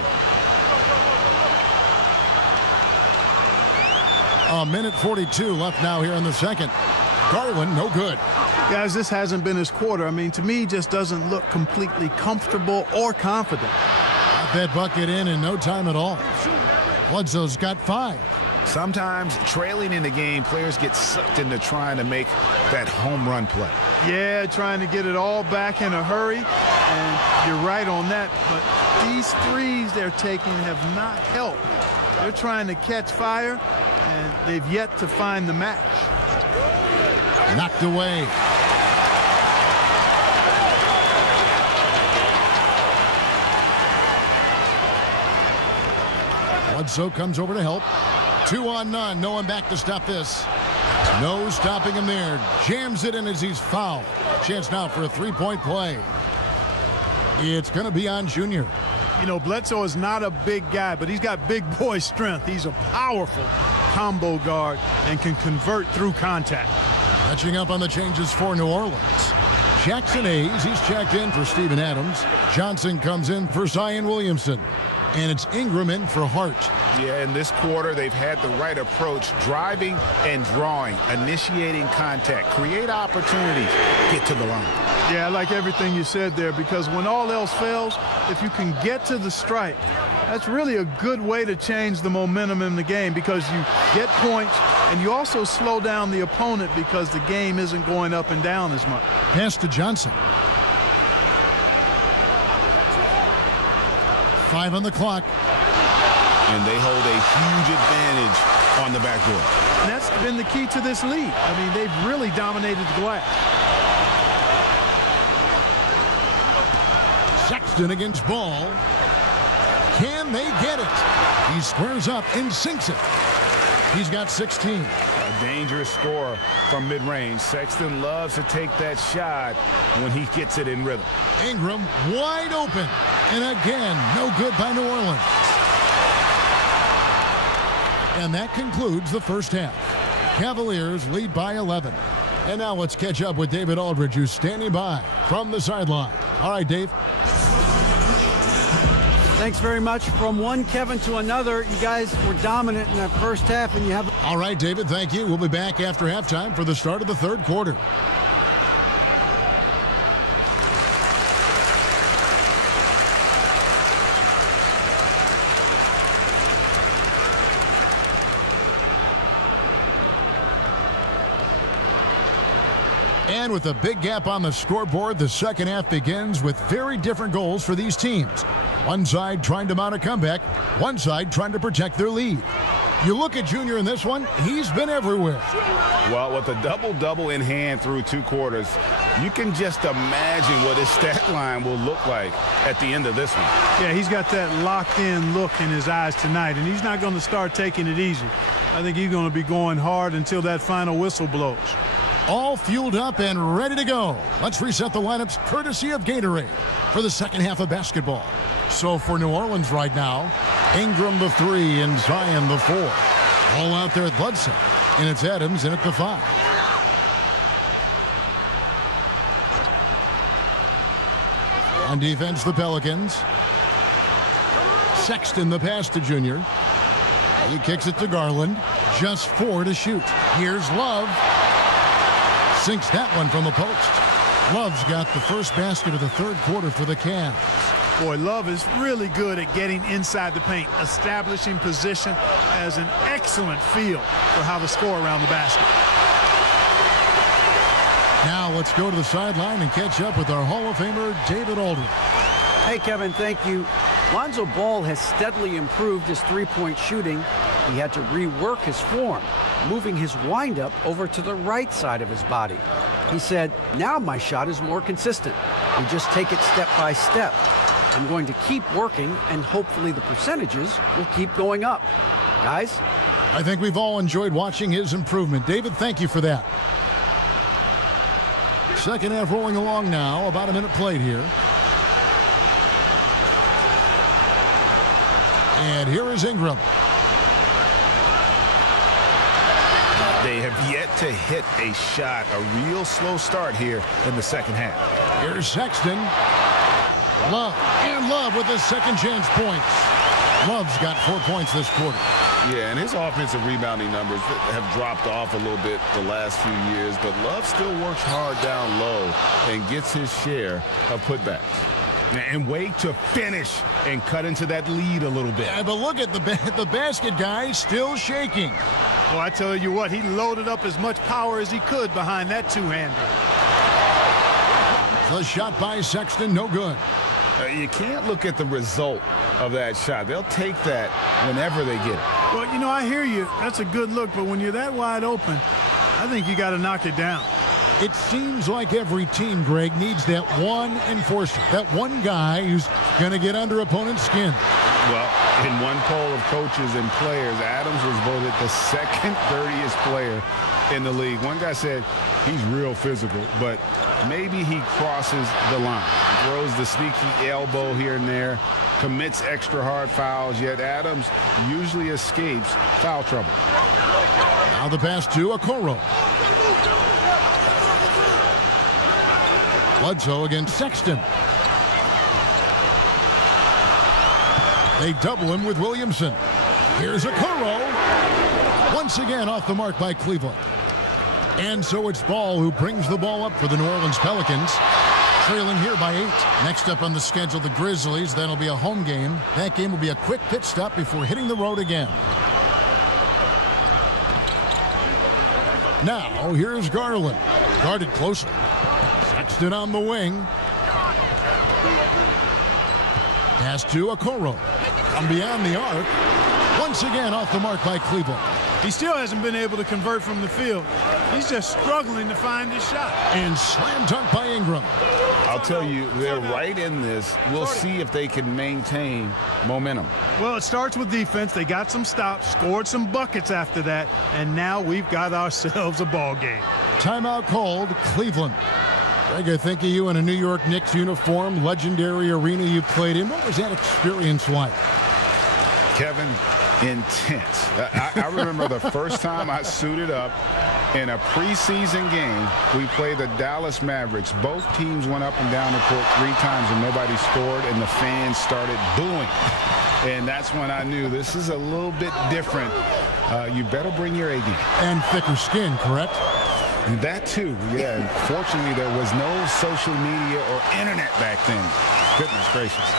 A minute 42 left now here in the second. Garland, no good. Guys, this hasn't been his quarter. I mean, to me, he just doesn't look completely comfortable or confident. Got that bucket in no time at all. Bledsoe's got 5. Sometimes trailing in the game, players get sucked into trying to make that home run play. Yeah, trying to get it all back in a hurry. And you're right on that. But these threes they're taking have not helped. They're trying to catch fire, and they've yet to find the match. Knocked away. Bledsoe comes over to help. 2 on none. No one back to stop this. No stopping him there. Jams it in as he's fouled. Chance now for a three-point play. It's going to be on Junior. You know, Bledsoe is not a big guy, but he's got big boy strength. He's a powerful combo guard and can convert through contact. Catching up on the changes for New Orleans. Jackson Hayes, he's checked in for Steven Adams. Johnson comes in for Zion Williamson. And it's Ingram in for Hart. Yeah, in this quarter, they've had the right approach, driving and drawing, initiating contact, create opportunities, get to the line. Yeah, I like everything you said there, because when all else fails, if you can get to the stripe, that's really a good way to change the momentum in the game, because you get points and you also slow down the opponent because the game isn't going up and down as much. Pass to Johnson. 5 on the clock. And they hold a huge advantage on the backboard. And that's been the key to this lead. I mean, they've really dominated the glass. Sexton against Ball. Can they get it? He squares up and sinks it. He's got 16. A dangerous scorer from mid-range. Sexton loves to take that shot when he gets it in rhythm. Ingram wide open. And again, no good by New Orleans. And that concludes the first half. Cavaliers lead by 11. And now let's catch up with David Aldridge, who's standing by from the sideline. All right, Dave. Thanks very much. From one Kevin to another, you guys were dominant in that first half, and you have... All right, David, thank you. We'll be back after halftime for the start of the third quarter. And with a big gap on the scoreboard, the second half begins with very different goals for these teams. One side trying to mount a comeback, one side trying to protect their lead. You look at Junior in this one, he's been everywhere. Well, with a double-double in hand through 2 quarters, you can just imagine what his stat line will look like at the end of this one. Yeah, he's got that locked-in look in his eyes tonight, and he's not going to start taking it easy. I think he's going to be going hard until that final whistle blows. All fueled up and ready to go. Let's reset the lineups courtesy of Gatorade for the second half of basketball. So for New Orleans right now, Ingram the 3 and Zion the 4. All out there at Bledsoe, and it's Adams in at the 5. On defense, the Pelicans. Sexton the pass to Junior. He kicks it to Garland. Just 4 to shoot. Here's Love. Sinks that one from the post. Love's got the first basket of the third quarter for the Cavs. Boy, Love is really good at getting inside the paint, establishing position, has an excellent feel for how to score around the basket. Now let's go to the sideline and catch up with our Hall of Famer, David Aldridge. Hey, Kevin, thank you. Lonzo Ball has steadily improved his three-point shooting. He had to rework his form, moving his windup over to the right side of his body. He said, now my shot is more consistent. We just take it step by step. I'm going to keep working, and hopefully the percentages will keep going up. Guys? I think we've all enjoyed watching his improvement. David, thank you for that. Second half rolling along now. About a minute played here. And here is Ingram. They have yet to hit a shot, a real slow start here in the second half. Here's Sexton. Love, and Love with his second chance points. Love's got 4 points this quarter. Yeah, and his offensive rebounding numbers have dropped off a little bit the last few years, but Love still works hard down low and gets his share of putbacks. And wait to finish and cut into that lead a little bit. Yeah, but look at the basket guy still shaking. Well, I tell you what, he loaded up as much power as he could behind that two-hander. The shot by Sexton, no good. You can't look at the result of that shot. They'll take that whenever they get it. Well, you know, I hear you. That's a good look, but when you're that wide open, I think you got to knock it down. It seems like every team, Greg, needs that one enforcer, that one guy who's going to get under opponent's skin. Well, in one poll of coaches and players, Adams was voted the second dirtiest player in the league. One guy said he's real physical, but maybe he crosses the line. Throws the sneaky elbow here and there, commits extra hard fouls, yet Adams usually escapes foul trouble. Now the pass to Okoro. Bledsoe against Sexton. They double him with Williamson. Here's Okoro. Once again off the mark by Cleveland. And so it's Ball who brings the ball up for the New Orleans Pelicans. Trailing here by 8. Next up on the schedule, the Grizzlies. That'll be a home game. That game will be a quick pit stop before hitting the road again. Now, here's Garland. Guarded closely. Sexton on the wing. Pass to Okoro. From beyond the arc. Once again off the mark by Cleveland. He still hasn't been able to convert from the field. He's just struggling to find his shot. And slam dunk by Ingram. I'll tell you, they're right in this. We'll see if they can maintain momentum. Well, it starts with defense. They got some stops, scored some buckets after that, and now we've got ourselves a ball game. Timeout called, Cleveland. Greg, I think of you in a New York Knicks uniform, legendary arena you played in. What was that experience like? Kevin, intense. I remember the first time I suited up In a preseason game, we played the Dallas Mavericks. Both teams went up and down the court 3 times and nobody scored, and the fans started booing. And that's when I knew this is a little bit different. You better bring your A game. And thicker skin, correct? That too, yeah. Fortunately, there was no social media or internet back then. Goodness gracious.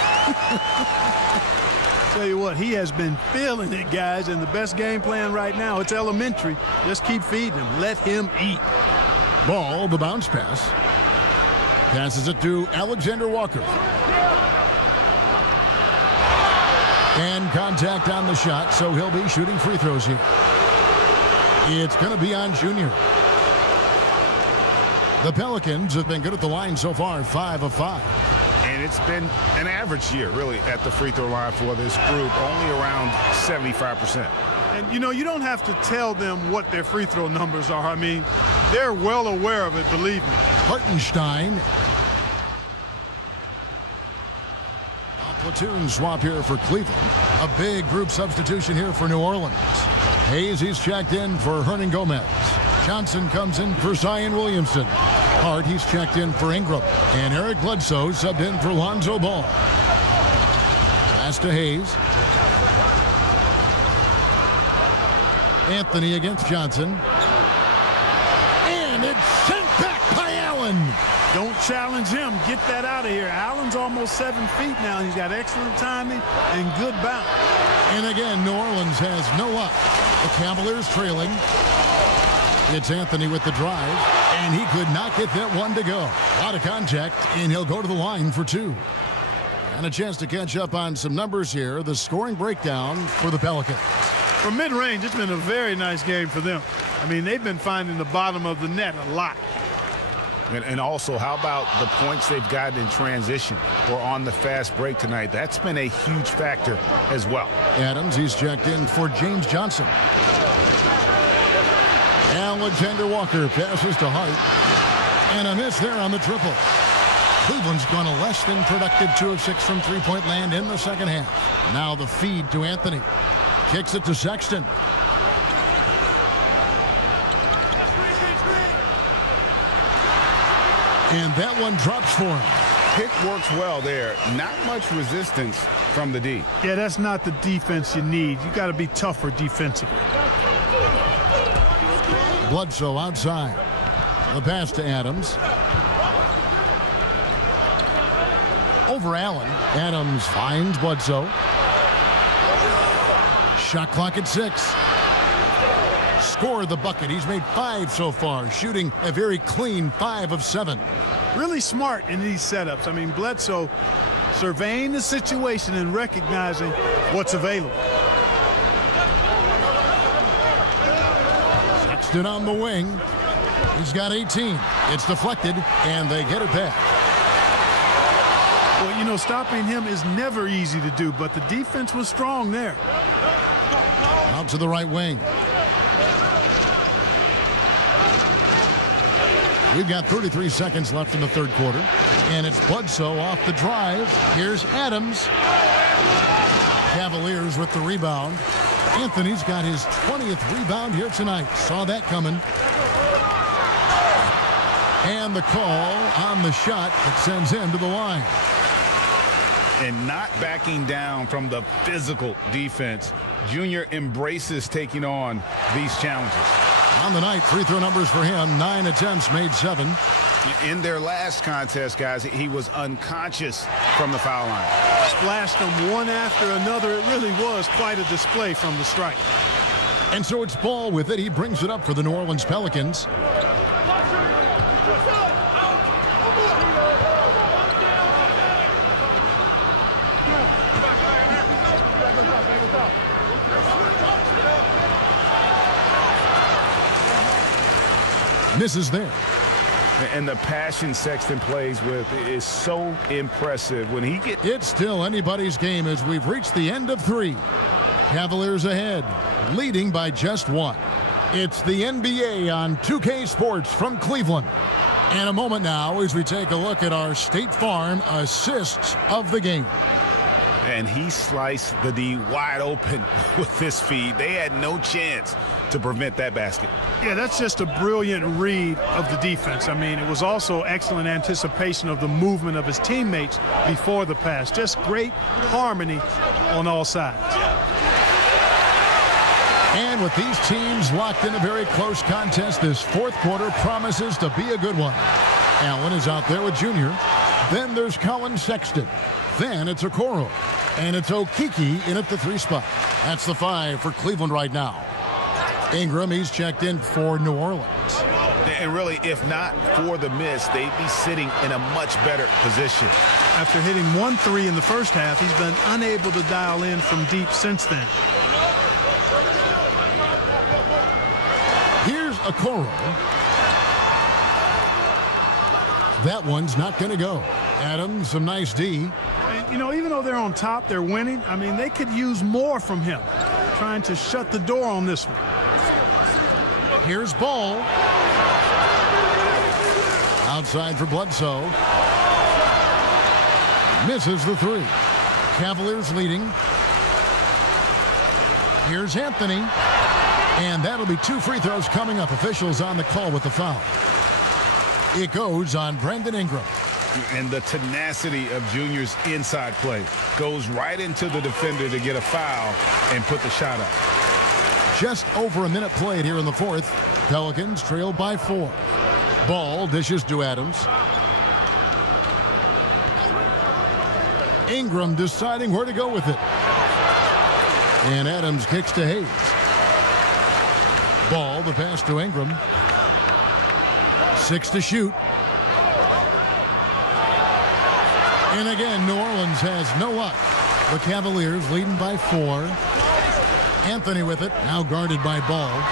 Tell you what, he has been feeling it, guys, and the best game plan right now, it's elementary. Just keep feeding him. Let him eat. Ball, the bounce pass. Passes it to Alexander Walker. And contact on the shot, so he'll be shooting free throws here. It's going to be on Junior. The Pelicans have been good at the line so far, 5 of 5. And it's been an average year, really, at the free throw line for this group, only around 75%. And, you know, you don't have to tell them what their free throw numbers are. I mean, they're well aware of it, believe me. Hartenstein. A platoon swap here for Cleveland. A big group substitution here for New Orleans. Hayes, he's checked in for Hernan Gomez. Johnson comes in for Zion Williamson. Hart, he's checked in for Ingram. And Eric Bledsoe subbed in for Lonzo Ball. Pass to Hayes. Anthony against Johnson. And it's sent back by Allen. Don't challenge him. Get that out of here. Allen's almost 7 feet now. He's got excellent timing and good bounce. And again, New Orleans has no up. The Cavaliers trailing. It's Anthony with the drive, and he could not get that one to go. A lot of contact, and he'll go to the line for 2. And a chance to catch up on some numbers here. The scoring breakdown for the Pelicans. From mid-range, it's been a very nice game for them. I mean, they've been finding the bottom of the net a lot. And also, how about the points they've gotten in transition or on the fast break tonight? That's been a huge factor as well. Adams, he's checked in for James Johnson. Alexander Walker passes to Hart. And a miss there on the triple. Cleveland's gone a less than productive 2 of 6 from three-point land in the second half. Now the feed to Anthony. Kicks it to Sexton. And that one drops for him. Pick works well there. Not much resistance from the D. Yeah, that's not the defense you need. You got to be tougher defensively. Bledsoe outside. The pass to Adams. Over Allen. Adams finds Bledsoe. Shot clock at 6. Scored the bucket. He's made 5 so far, shooting a very clean 5 of 7. Really smart in these setups. I mean, Bledsoe surveying the situation and recognizing what's available. Sexton on the wing. He's got 18. It's deflected, and they get it back. Well, you know, stopping him is never easy to do, but the defense was strong there. Out to the right wing. We've got 33 seconds left in the third quarter. And it's Bledsoe off the drive. Here's Adams. Cavaliers with the rebound. Anthony's got his 20th rebound here tonight. Saw that coming. And the call on the shot that sends him to the line. And not backing down from the physical defense. Junior embraces taking on these challenges. On the night, free throw numbers for him, 9 attempts, made 7. In their last contest, guys, he was unconscious from the foul line. Splashed them one after another. It really was quite a display from the strike. And so it's Ball with it. He brings it up for the New Orleans Pelicans. Misses there. And the passion Sexton plays with is so impressive. When he gets... It's still anybody's game as we've reached the end of 3. Cavaliers ahead, leading by just 1. It's the NBA on 2K Sports from Cleveland. And a moment now as we take a look at our State Farm assists of the game. And he sliced the D wide open with his feed. They had no chance to prevent that basket. Yeah, that's just a brilliant read of the defense. I mean, it was also excellent anticipation of the movement of his teammates before the pass. Just great harmony on all sides. And with these teams locked in a very close contest, this fourth quarter promises to be a good one. Allen is out there with Junior. Then there's Colin Sexton. Then it's Okoro. And it's Okiki in at the 3 spot. That's the 5 for Cleveland right now. Ingram, he's checked in for New Orleans. And really, if not for the miss, they'd be sitting in a much better position. After hitting 1 3 in the first half, he's been unable to dial in from deep since then. Here's Okoro. That one's not going to go. Adams, some nice D. And, you know, even though they're on top, they're winning. I mean, they could use more from him, trying to shut the door on this one. Here's Ball. Outside for Bledsoe. Misses the 3. Cavaliers leading. Here's Anthony. And that'll be 2 free throws coming up. Officials on the call with the foul. It goes on Brandon Ingram. And the tenacity of Junior's inside play goes right into the defender to get a foul and put the shot up. Just over a minute played here in the fourth. Pelicans trail by 4. Ball dishes to Adams. Ingram deciding where to go with it. And Adams kicks to Hayes. Ball, the pass to Ingram. 6 to shoot. And again, New Orleans has no luck. The Cavaliers leading by 4. Anthony with it, now guarded by Ball.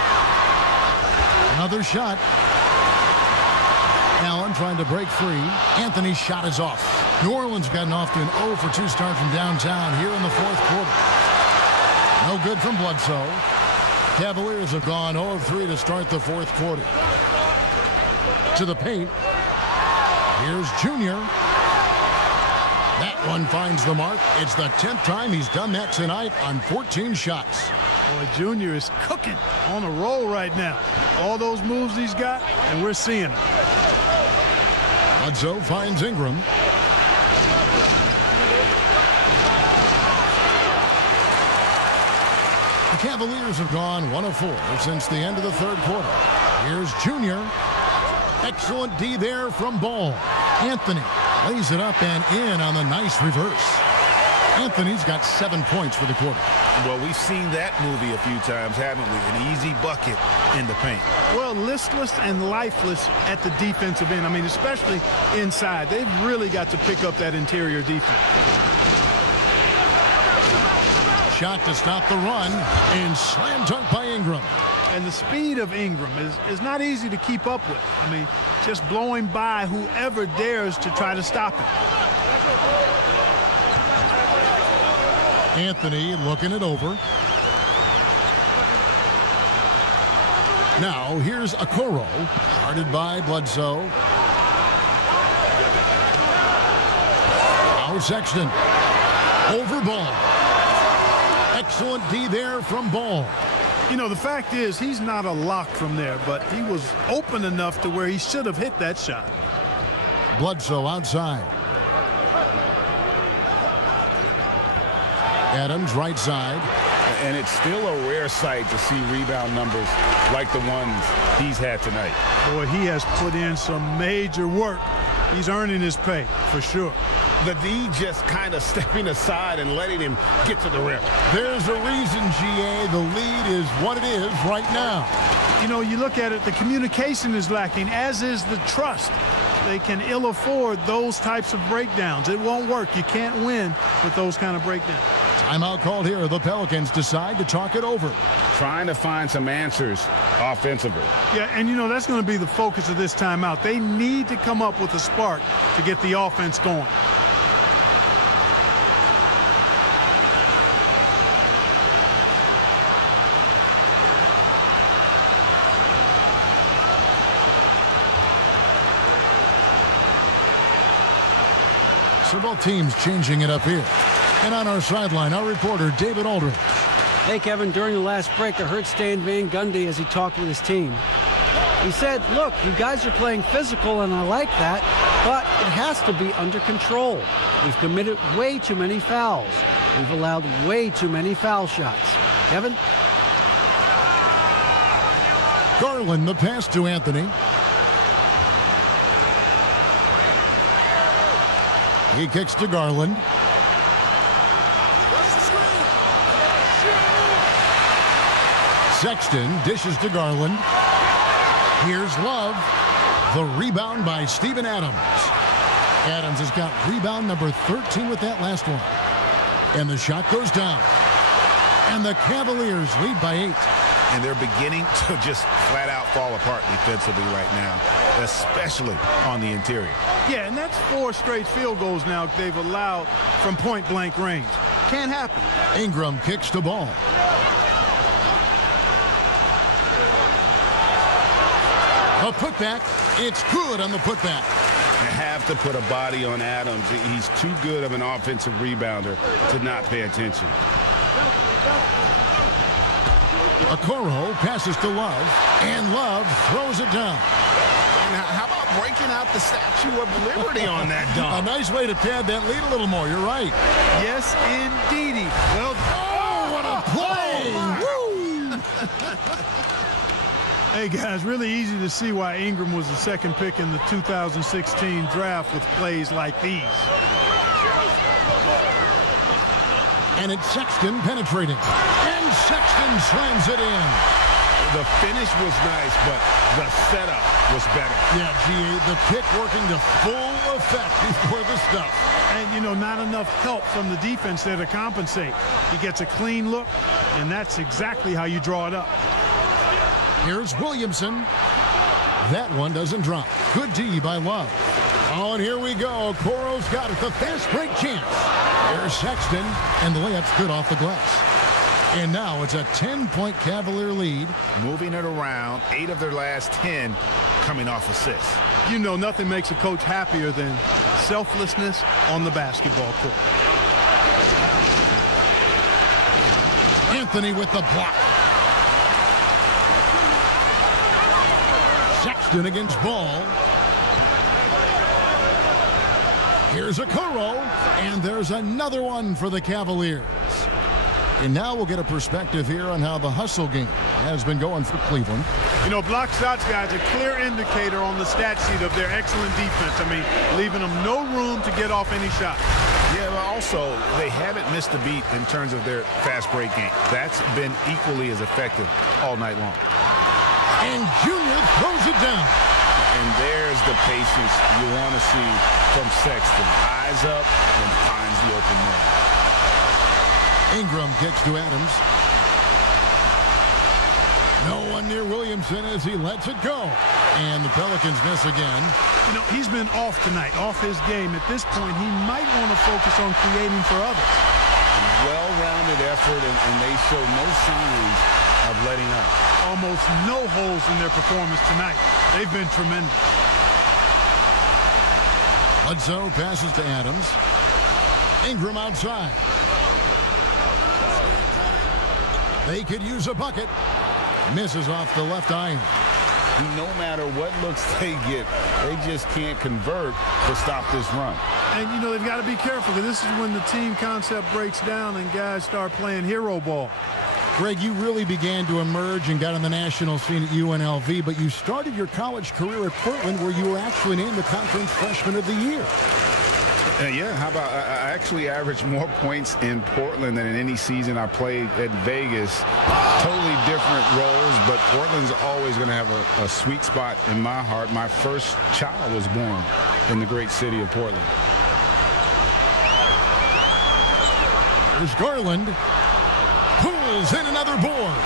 Another shot. Allen trying to break free. Anthony's shot is off. New Orleans gotten off to an 0 for 2 start from downtown here in the fourth quarter. No good from Bledsoe. Cavaliers have gone 0 of 3 to start the fourth quarter. To the paint. Here's Junior. That one finds the mark. It's the 10th time he's done that tonight on 14 shots. Boy, Junior is cooking on a roll right now. All those moves he's got, and we're seeing them. Bledsoe finds Ingram. The Cavaliers have gone 1 of 4 since the end of the third quarter. Here's Junior. Excellent D there from Ball. Anthony lays it up and in on the nice reverse. Anthony's got 7 points for the quarter. Well, we've seen that movie a few times, haven't we? An easy bucket in the paint. Well, listless and lifeless at the defensive end. I mean, especially inside. They've really got to pick up that interior defense. Shot to stop the run, and slam dunk by Ingram. And the speed of Ingram is not easy to keep up with. I mean, just blowing by whoever dares to try to stop him. Anthony looking it over. Now here's Okoro, guarded by Bledsoe. Now Sexton. Over Ball. Excellent D there from Ball. You know, the fact is he's not a lock from there, but he was open enough to where he should have hit that shot. Bledsoe outside. Adams right side. And it's still a rare sight to see rebound numbers like the ones he's had tonight. Boy, he has put in some major work. He's earning his pay, for sure. The D just kind of stepping aside and letting him get to the rim. There's a reason, GA, the lead is what it is right now. You know, you look at it, the communication is lacking, as is the trust. They can ill afford those types of breakdowns. It won't work. You can't win with those kind of breakdowns. Timeout called here. The Pelicans decide to talk it over. Trying to find some answers offensively. Yeah, and you know, that's going to be the focus of this timeout. They need to come up with a spark to get the offense going. So both teams changing it up here. And on our sideline, our reporter, David Aldridge. Hey, Kevin, during the last break, I heard Stan Van Gundy as he talked with his team. He said, look, you guys are playing physical, and I like that, but it has to be under control. We've committed way too many fouls. We've allowed way too many foul shots. Kevin? Garland, the pass to Anthony. He kicks to Garland. Sexton dishes to Garland. Here's Love. The rebound by Steven Adams. Adams has got rebound number 13 with that last one. And the shot goes down. And the Cavaliers lead by 8. And they're beginning to just flat out fall apart defensively right now, especially on the interior. Yeah, and that's 4 straight field goals now they've allowed from point-blank range. Can't happen. Ingram kicks the ball. A putback. It's good on the putback. You have to put a body on Adams. He's too good of an offensive rebounder to not pay attention. Okoro passes to Love, and Love throws it down. Now, how about breaking out the Statue of Liberty on that dunk? A nice way to pad that lead a little more. You're right. Yes, indeedy. Well, what a play! Woo! Hey, guys, really easy to see why Ingram was the second pick in the 2016 draft with plays like these. And it's Sexton penetrating. And Sexton slams it in. The finish was nice, but the setup was better. Yeah, G.A., the pick working to full effect before the stuff. And, you know, not enough help from the defense there to compensate. He gets a clean look, and that's exactly how you draw it up. Here's Williamson. That one doesn't drop. Good D by Love. Oh, and here we go. Okoro's got it. The fast break chance. There's Sexton, and the layup's good off the glass. And now it's a 10-point Cavalier lead. Moving it around, 8 of their last 10 coming off assists. You know, nothing makes a coach happier than selflessness on the basketball court. Anthony with the block. Sexton against Ball. Here's Okoro, and there's another one for the Cavaliers. And now we'll get a perspective here on how the hustle game has been going for Cleveland. You know, block shots, guys, a clear indicator on the stat sheet of their excellent defense. I mean, leaving them no room to get off any shot. Yeah, but also, they haven't missed a beat in terms of their fast break game. That's been equally as effective all night long. And Junior throws it down. And there's the patience you want to see from Sexton. Eyes up and finds the open man. Ingram kicks to Adams. No one near Williamson as he lets it go. And the Pelicans miss again. You know, he's been off tonight, off his game. At this point, he might want to focus on creating for others. Well-rounded effort, and they show no signs of letting up. Almost no holes in their performance tonight. They've been tremendous. Bledsoe passes to Adams. Ingram outside. They could use a bucket. Misses off the left iron. No matter what looks they get, they just can't convert to stop this run. And, you know, they've got to be careful, because this is when the team concept breaks down and guys start playing hero ball. Greg, you really began to emerge and got on the national scene at UNLV, but you started your college career at Portland, where you were actually named the Conference Freshman of the Year. Yeah, how about I actually averaged more points in Portland than in any season I played at Vegas. Totally different roles, but Portland's always going to have a sweet spot in my heart. My first child was born in the great city of Portland. There's Garland. Pulls in another board.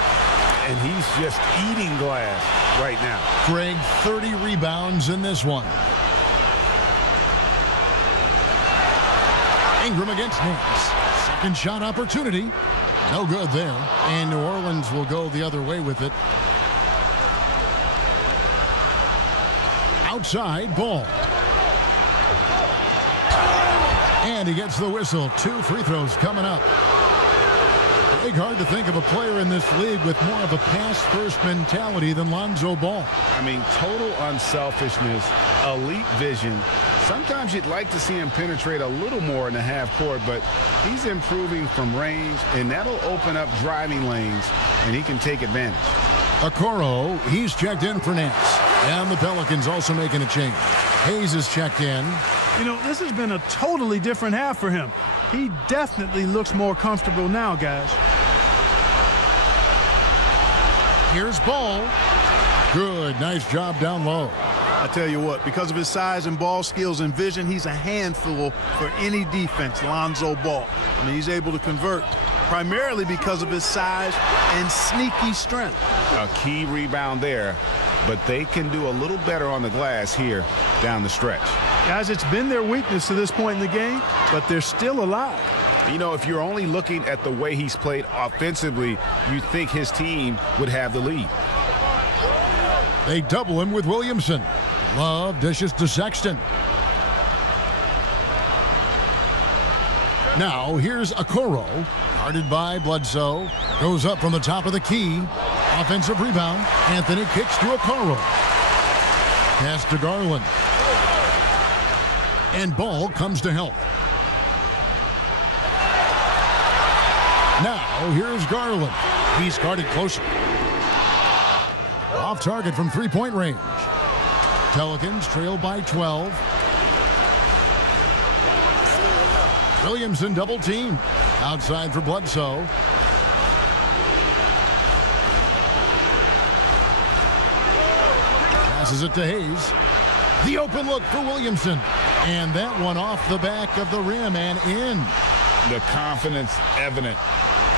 And he's just eating glass right now. Greg, 30 rebounds in this one. Ingram against Nance. Second shot opportunity. No good there. And New Orleans will go the other way with it. Outside, Ball. And he gets the whistle. 2 free throws coming up. Big hard to think of a player in this league with more of a pass-first mentality than Lonzo Ball. I mean, total unselfishness, elite vision. Sometimes you'd like to see him penetrate a little more in the half court, but he's improving from range, and that'll open up driving lanes, and he can take advantage. Okoro, he's checked in for Nance. And the Pelicans also making a change. Hayes is checked in. You know, this has been a totally different half for him. He definitely looks more comfortable now, guys. Here's Ball. Good, nice job down low. I tell you what, because of his size and ball skills and vision, he's a handful for any defense, Lonzo Ball. I mean, he's able to convert primarily because of his size and sneaky strength. A key rebound there, but they can do a little better on the glass here down the stretch. Guys, it's been their weakness to this point in the game, but they're still alive. You know, if you're only looking at the way he's played offensively, you think his team would have the lead. They double him with Williamson. Love dishes to Sexton. Now here's Okoro, guarded by Bledsoe. Goes up from the top of the key. Offensive rebound. Anthony kicks to Okoro. Pass to Garland. And Ball comes to help. Now here's Garland. He's guarded closer. Off target from three-point range. Pelicans trail by 12. Williamson double team. Outside for Bledsoe. Passes it to Hayes. The open look for Williamson. And that one off the back of the rim and in. The confidence evident.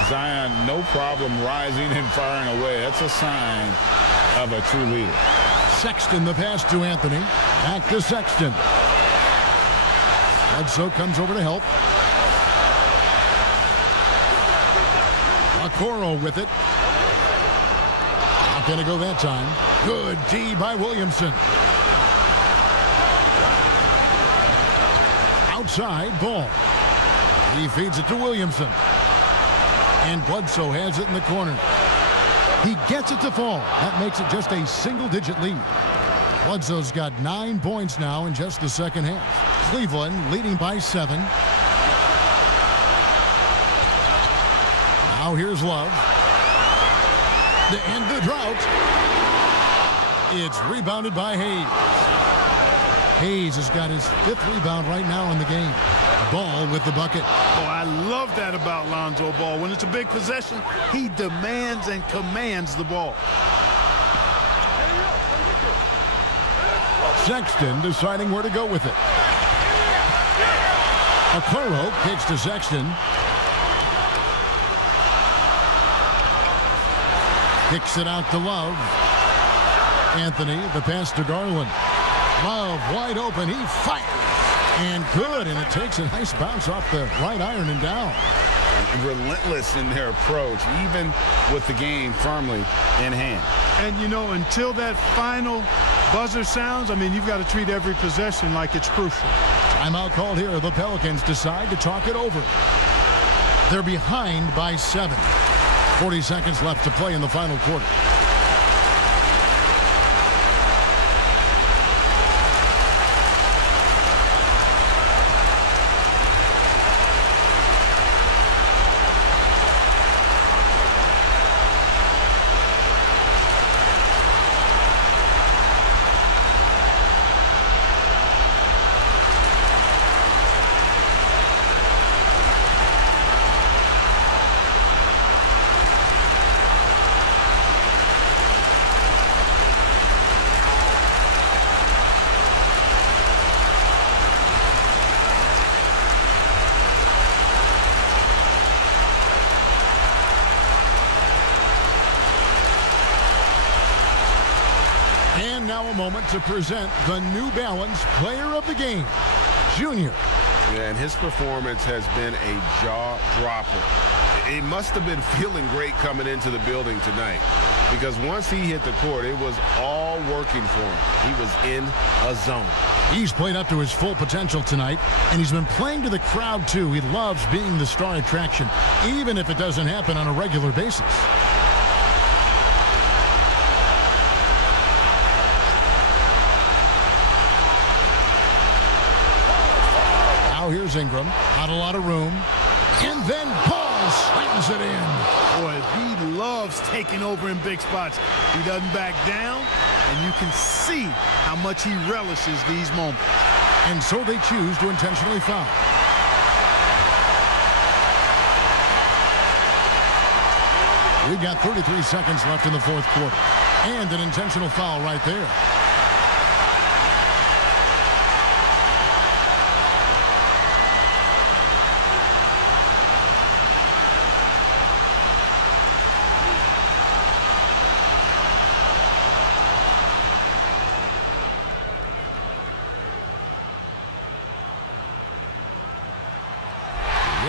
Zion, no problem rising and firing away. That's a sign of a true leader. Sexton the pass to Anthony. Back to Sexton. Bledsoe comes over to help. Okoro with it. Not going to go that time. Good D by Williamson. Outside, Ball. He feeds it to Williamson. And Bledsoe has it in the corner. He gets it to fall. That makes it just a single-digit lead. Bledsoe's got 9 points now in just the second half. Cleveland leading by 7. Now here's Love. To end the drought. It's rebounded by Hayes. Hayes has got his 5th rebound right now in the game. Ball with the bucket. Oh, I love that about Lonzo Ball. When it's a big possession, he demands and commands the ball. Sexton deciding where to go with it. Okoro kicks to Sexton. Kicks it out to Love. Anthony, the pass to Garland. Love wide open. He fires. And good, and it takes a nice bounce off the right iron and down. Relentless in their approach, even with the game firmly in hand. And, you know, until that final buzzer sounds, I mean, you've got to treat every possession like it's crucial. Timeout called here. The Pelicans decide to talk it over. They're behind by 7. 40 seconds left to play in the final quarter. Now a moment to present the New Balance Player of the Game, Junior. Yeah, and his performance has been a jaw-dropper. He must have been feeling great coming into the building tonight. because once he hit the court, it was all working for him. He was in a zone. He's played up to his full potential tonight, and he's been playing to the crowd, too. He loves being the star attraction, even if it doesn't happen on a regular basis. Now here's Ingram. Not a lot of room. And then Paul slams it in. Boy, he loves taking over in big spots. He doesn't back down, and you can see how much he relishes these moments. And so they choose to intentionally foul. We've got 33 seconds left in the fourth quarter. And an intentional foul right there.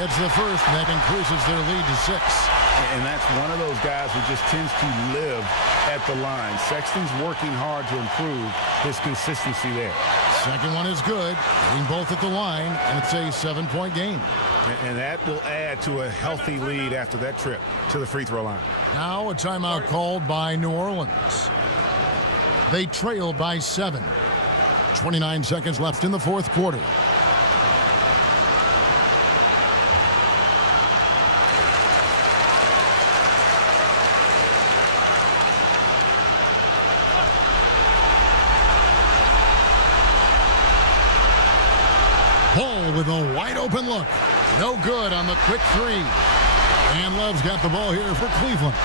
It's the first, and that increases their lead to 6. And that's one of those guys who just tends to live at the line. Sexton's working hard to improve his consistency there. Second one is good. Getting both at the line, and it's a 7-point game. And that will add to a healthy lead after that trip to the free throw line. Now a timeout called by New Orleans. They trail by 7. 29 seconds left in the fourth quarter. With a wide open look. No good on the quick three. And Love's got the ball here for Cleveland.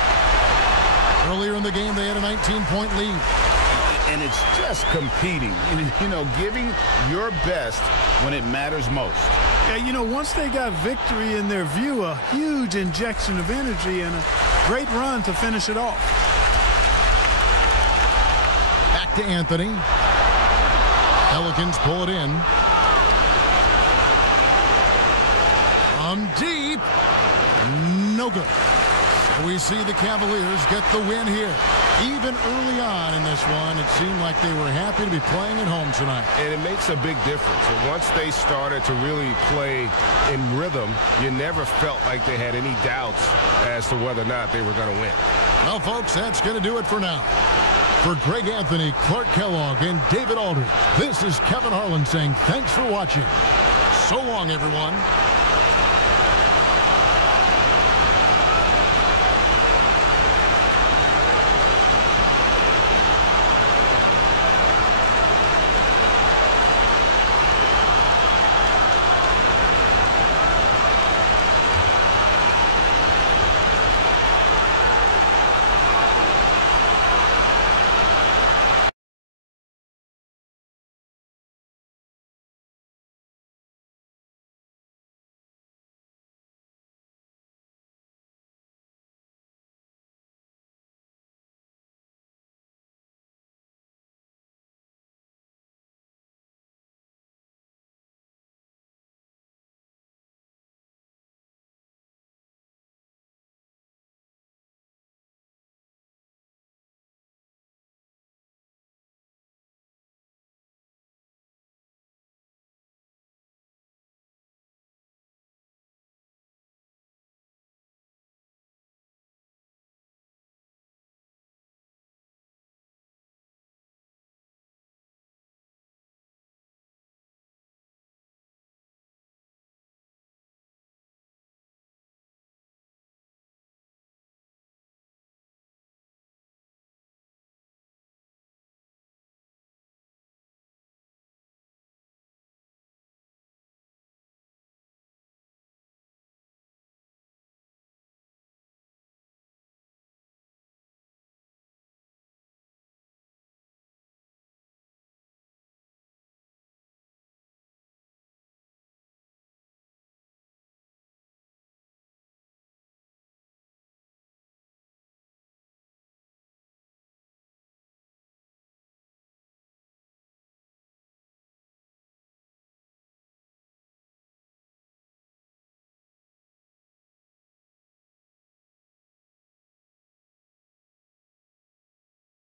Earlier in the game, they had a 19-point lead. And it's just competing. You know, giving your best when it matters most. Yeah, you know, once they got victory in their view, a huge injection of energy and a great run to finish it off. Back to Anthony. Pelicans pull it in. From deep, no good. We see the Cavaliers get the win here. Even early on in this one, it seemed like they were happy to be playing at home tonight. And it makes a big difference. And once they started to really play in rhythm, you never felt like they had any doubts as to whether or not they were going to win. Well, folks, that's going to do it for now. For Greg Anthony, Clark Kellogg, and David Aldridge, this is Kevin Harlan saying thanks for watching. So long, everyone.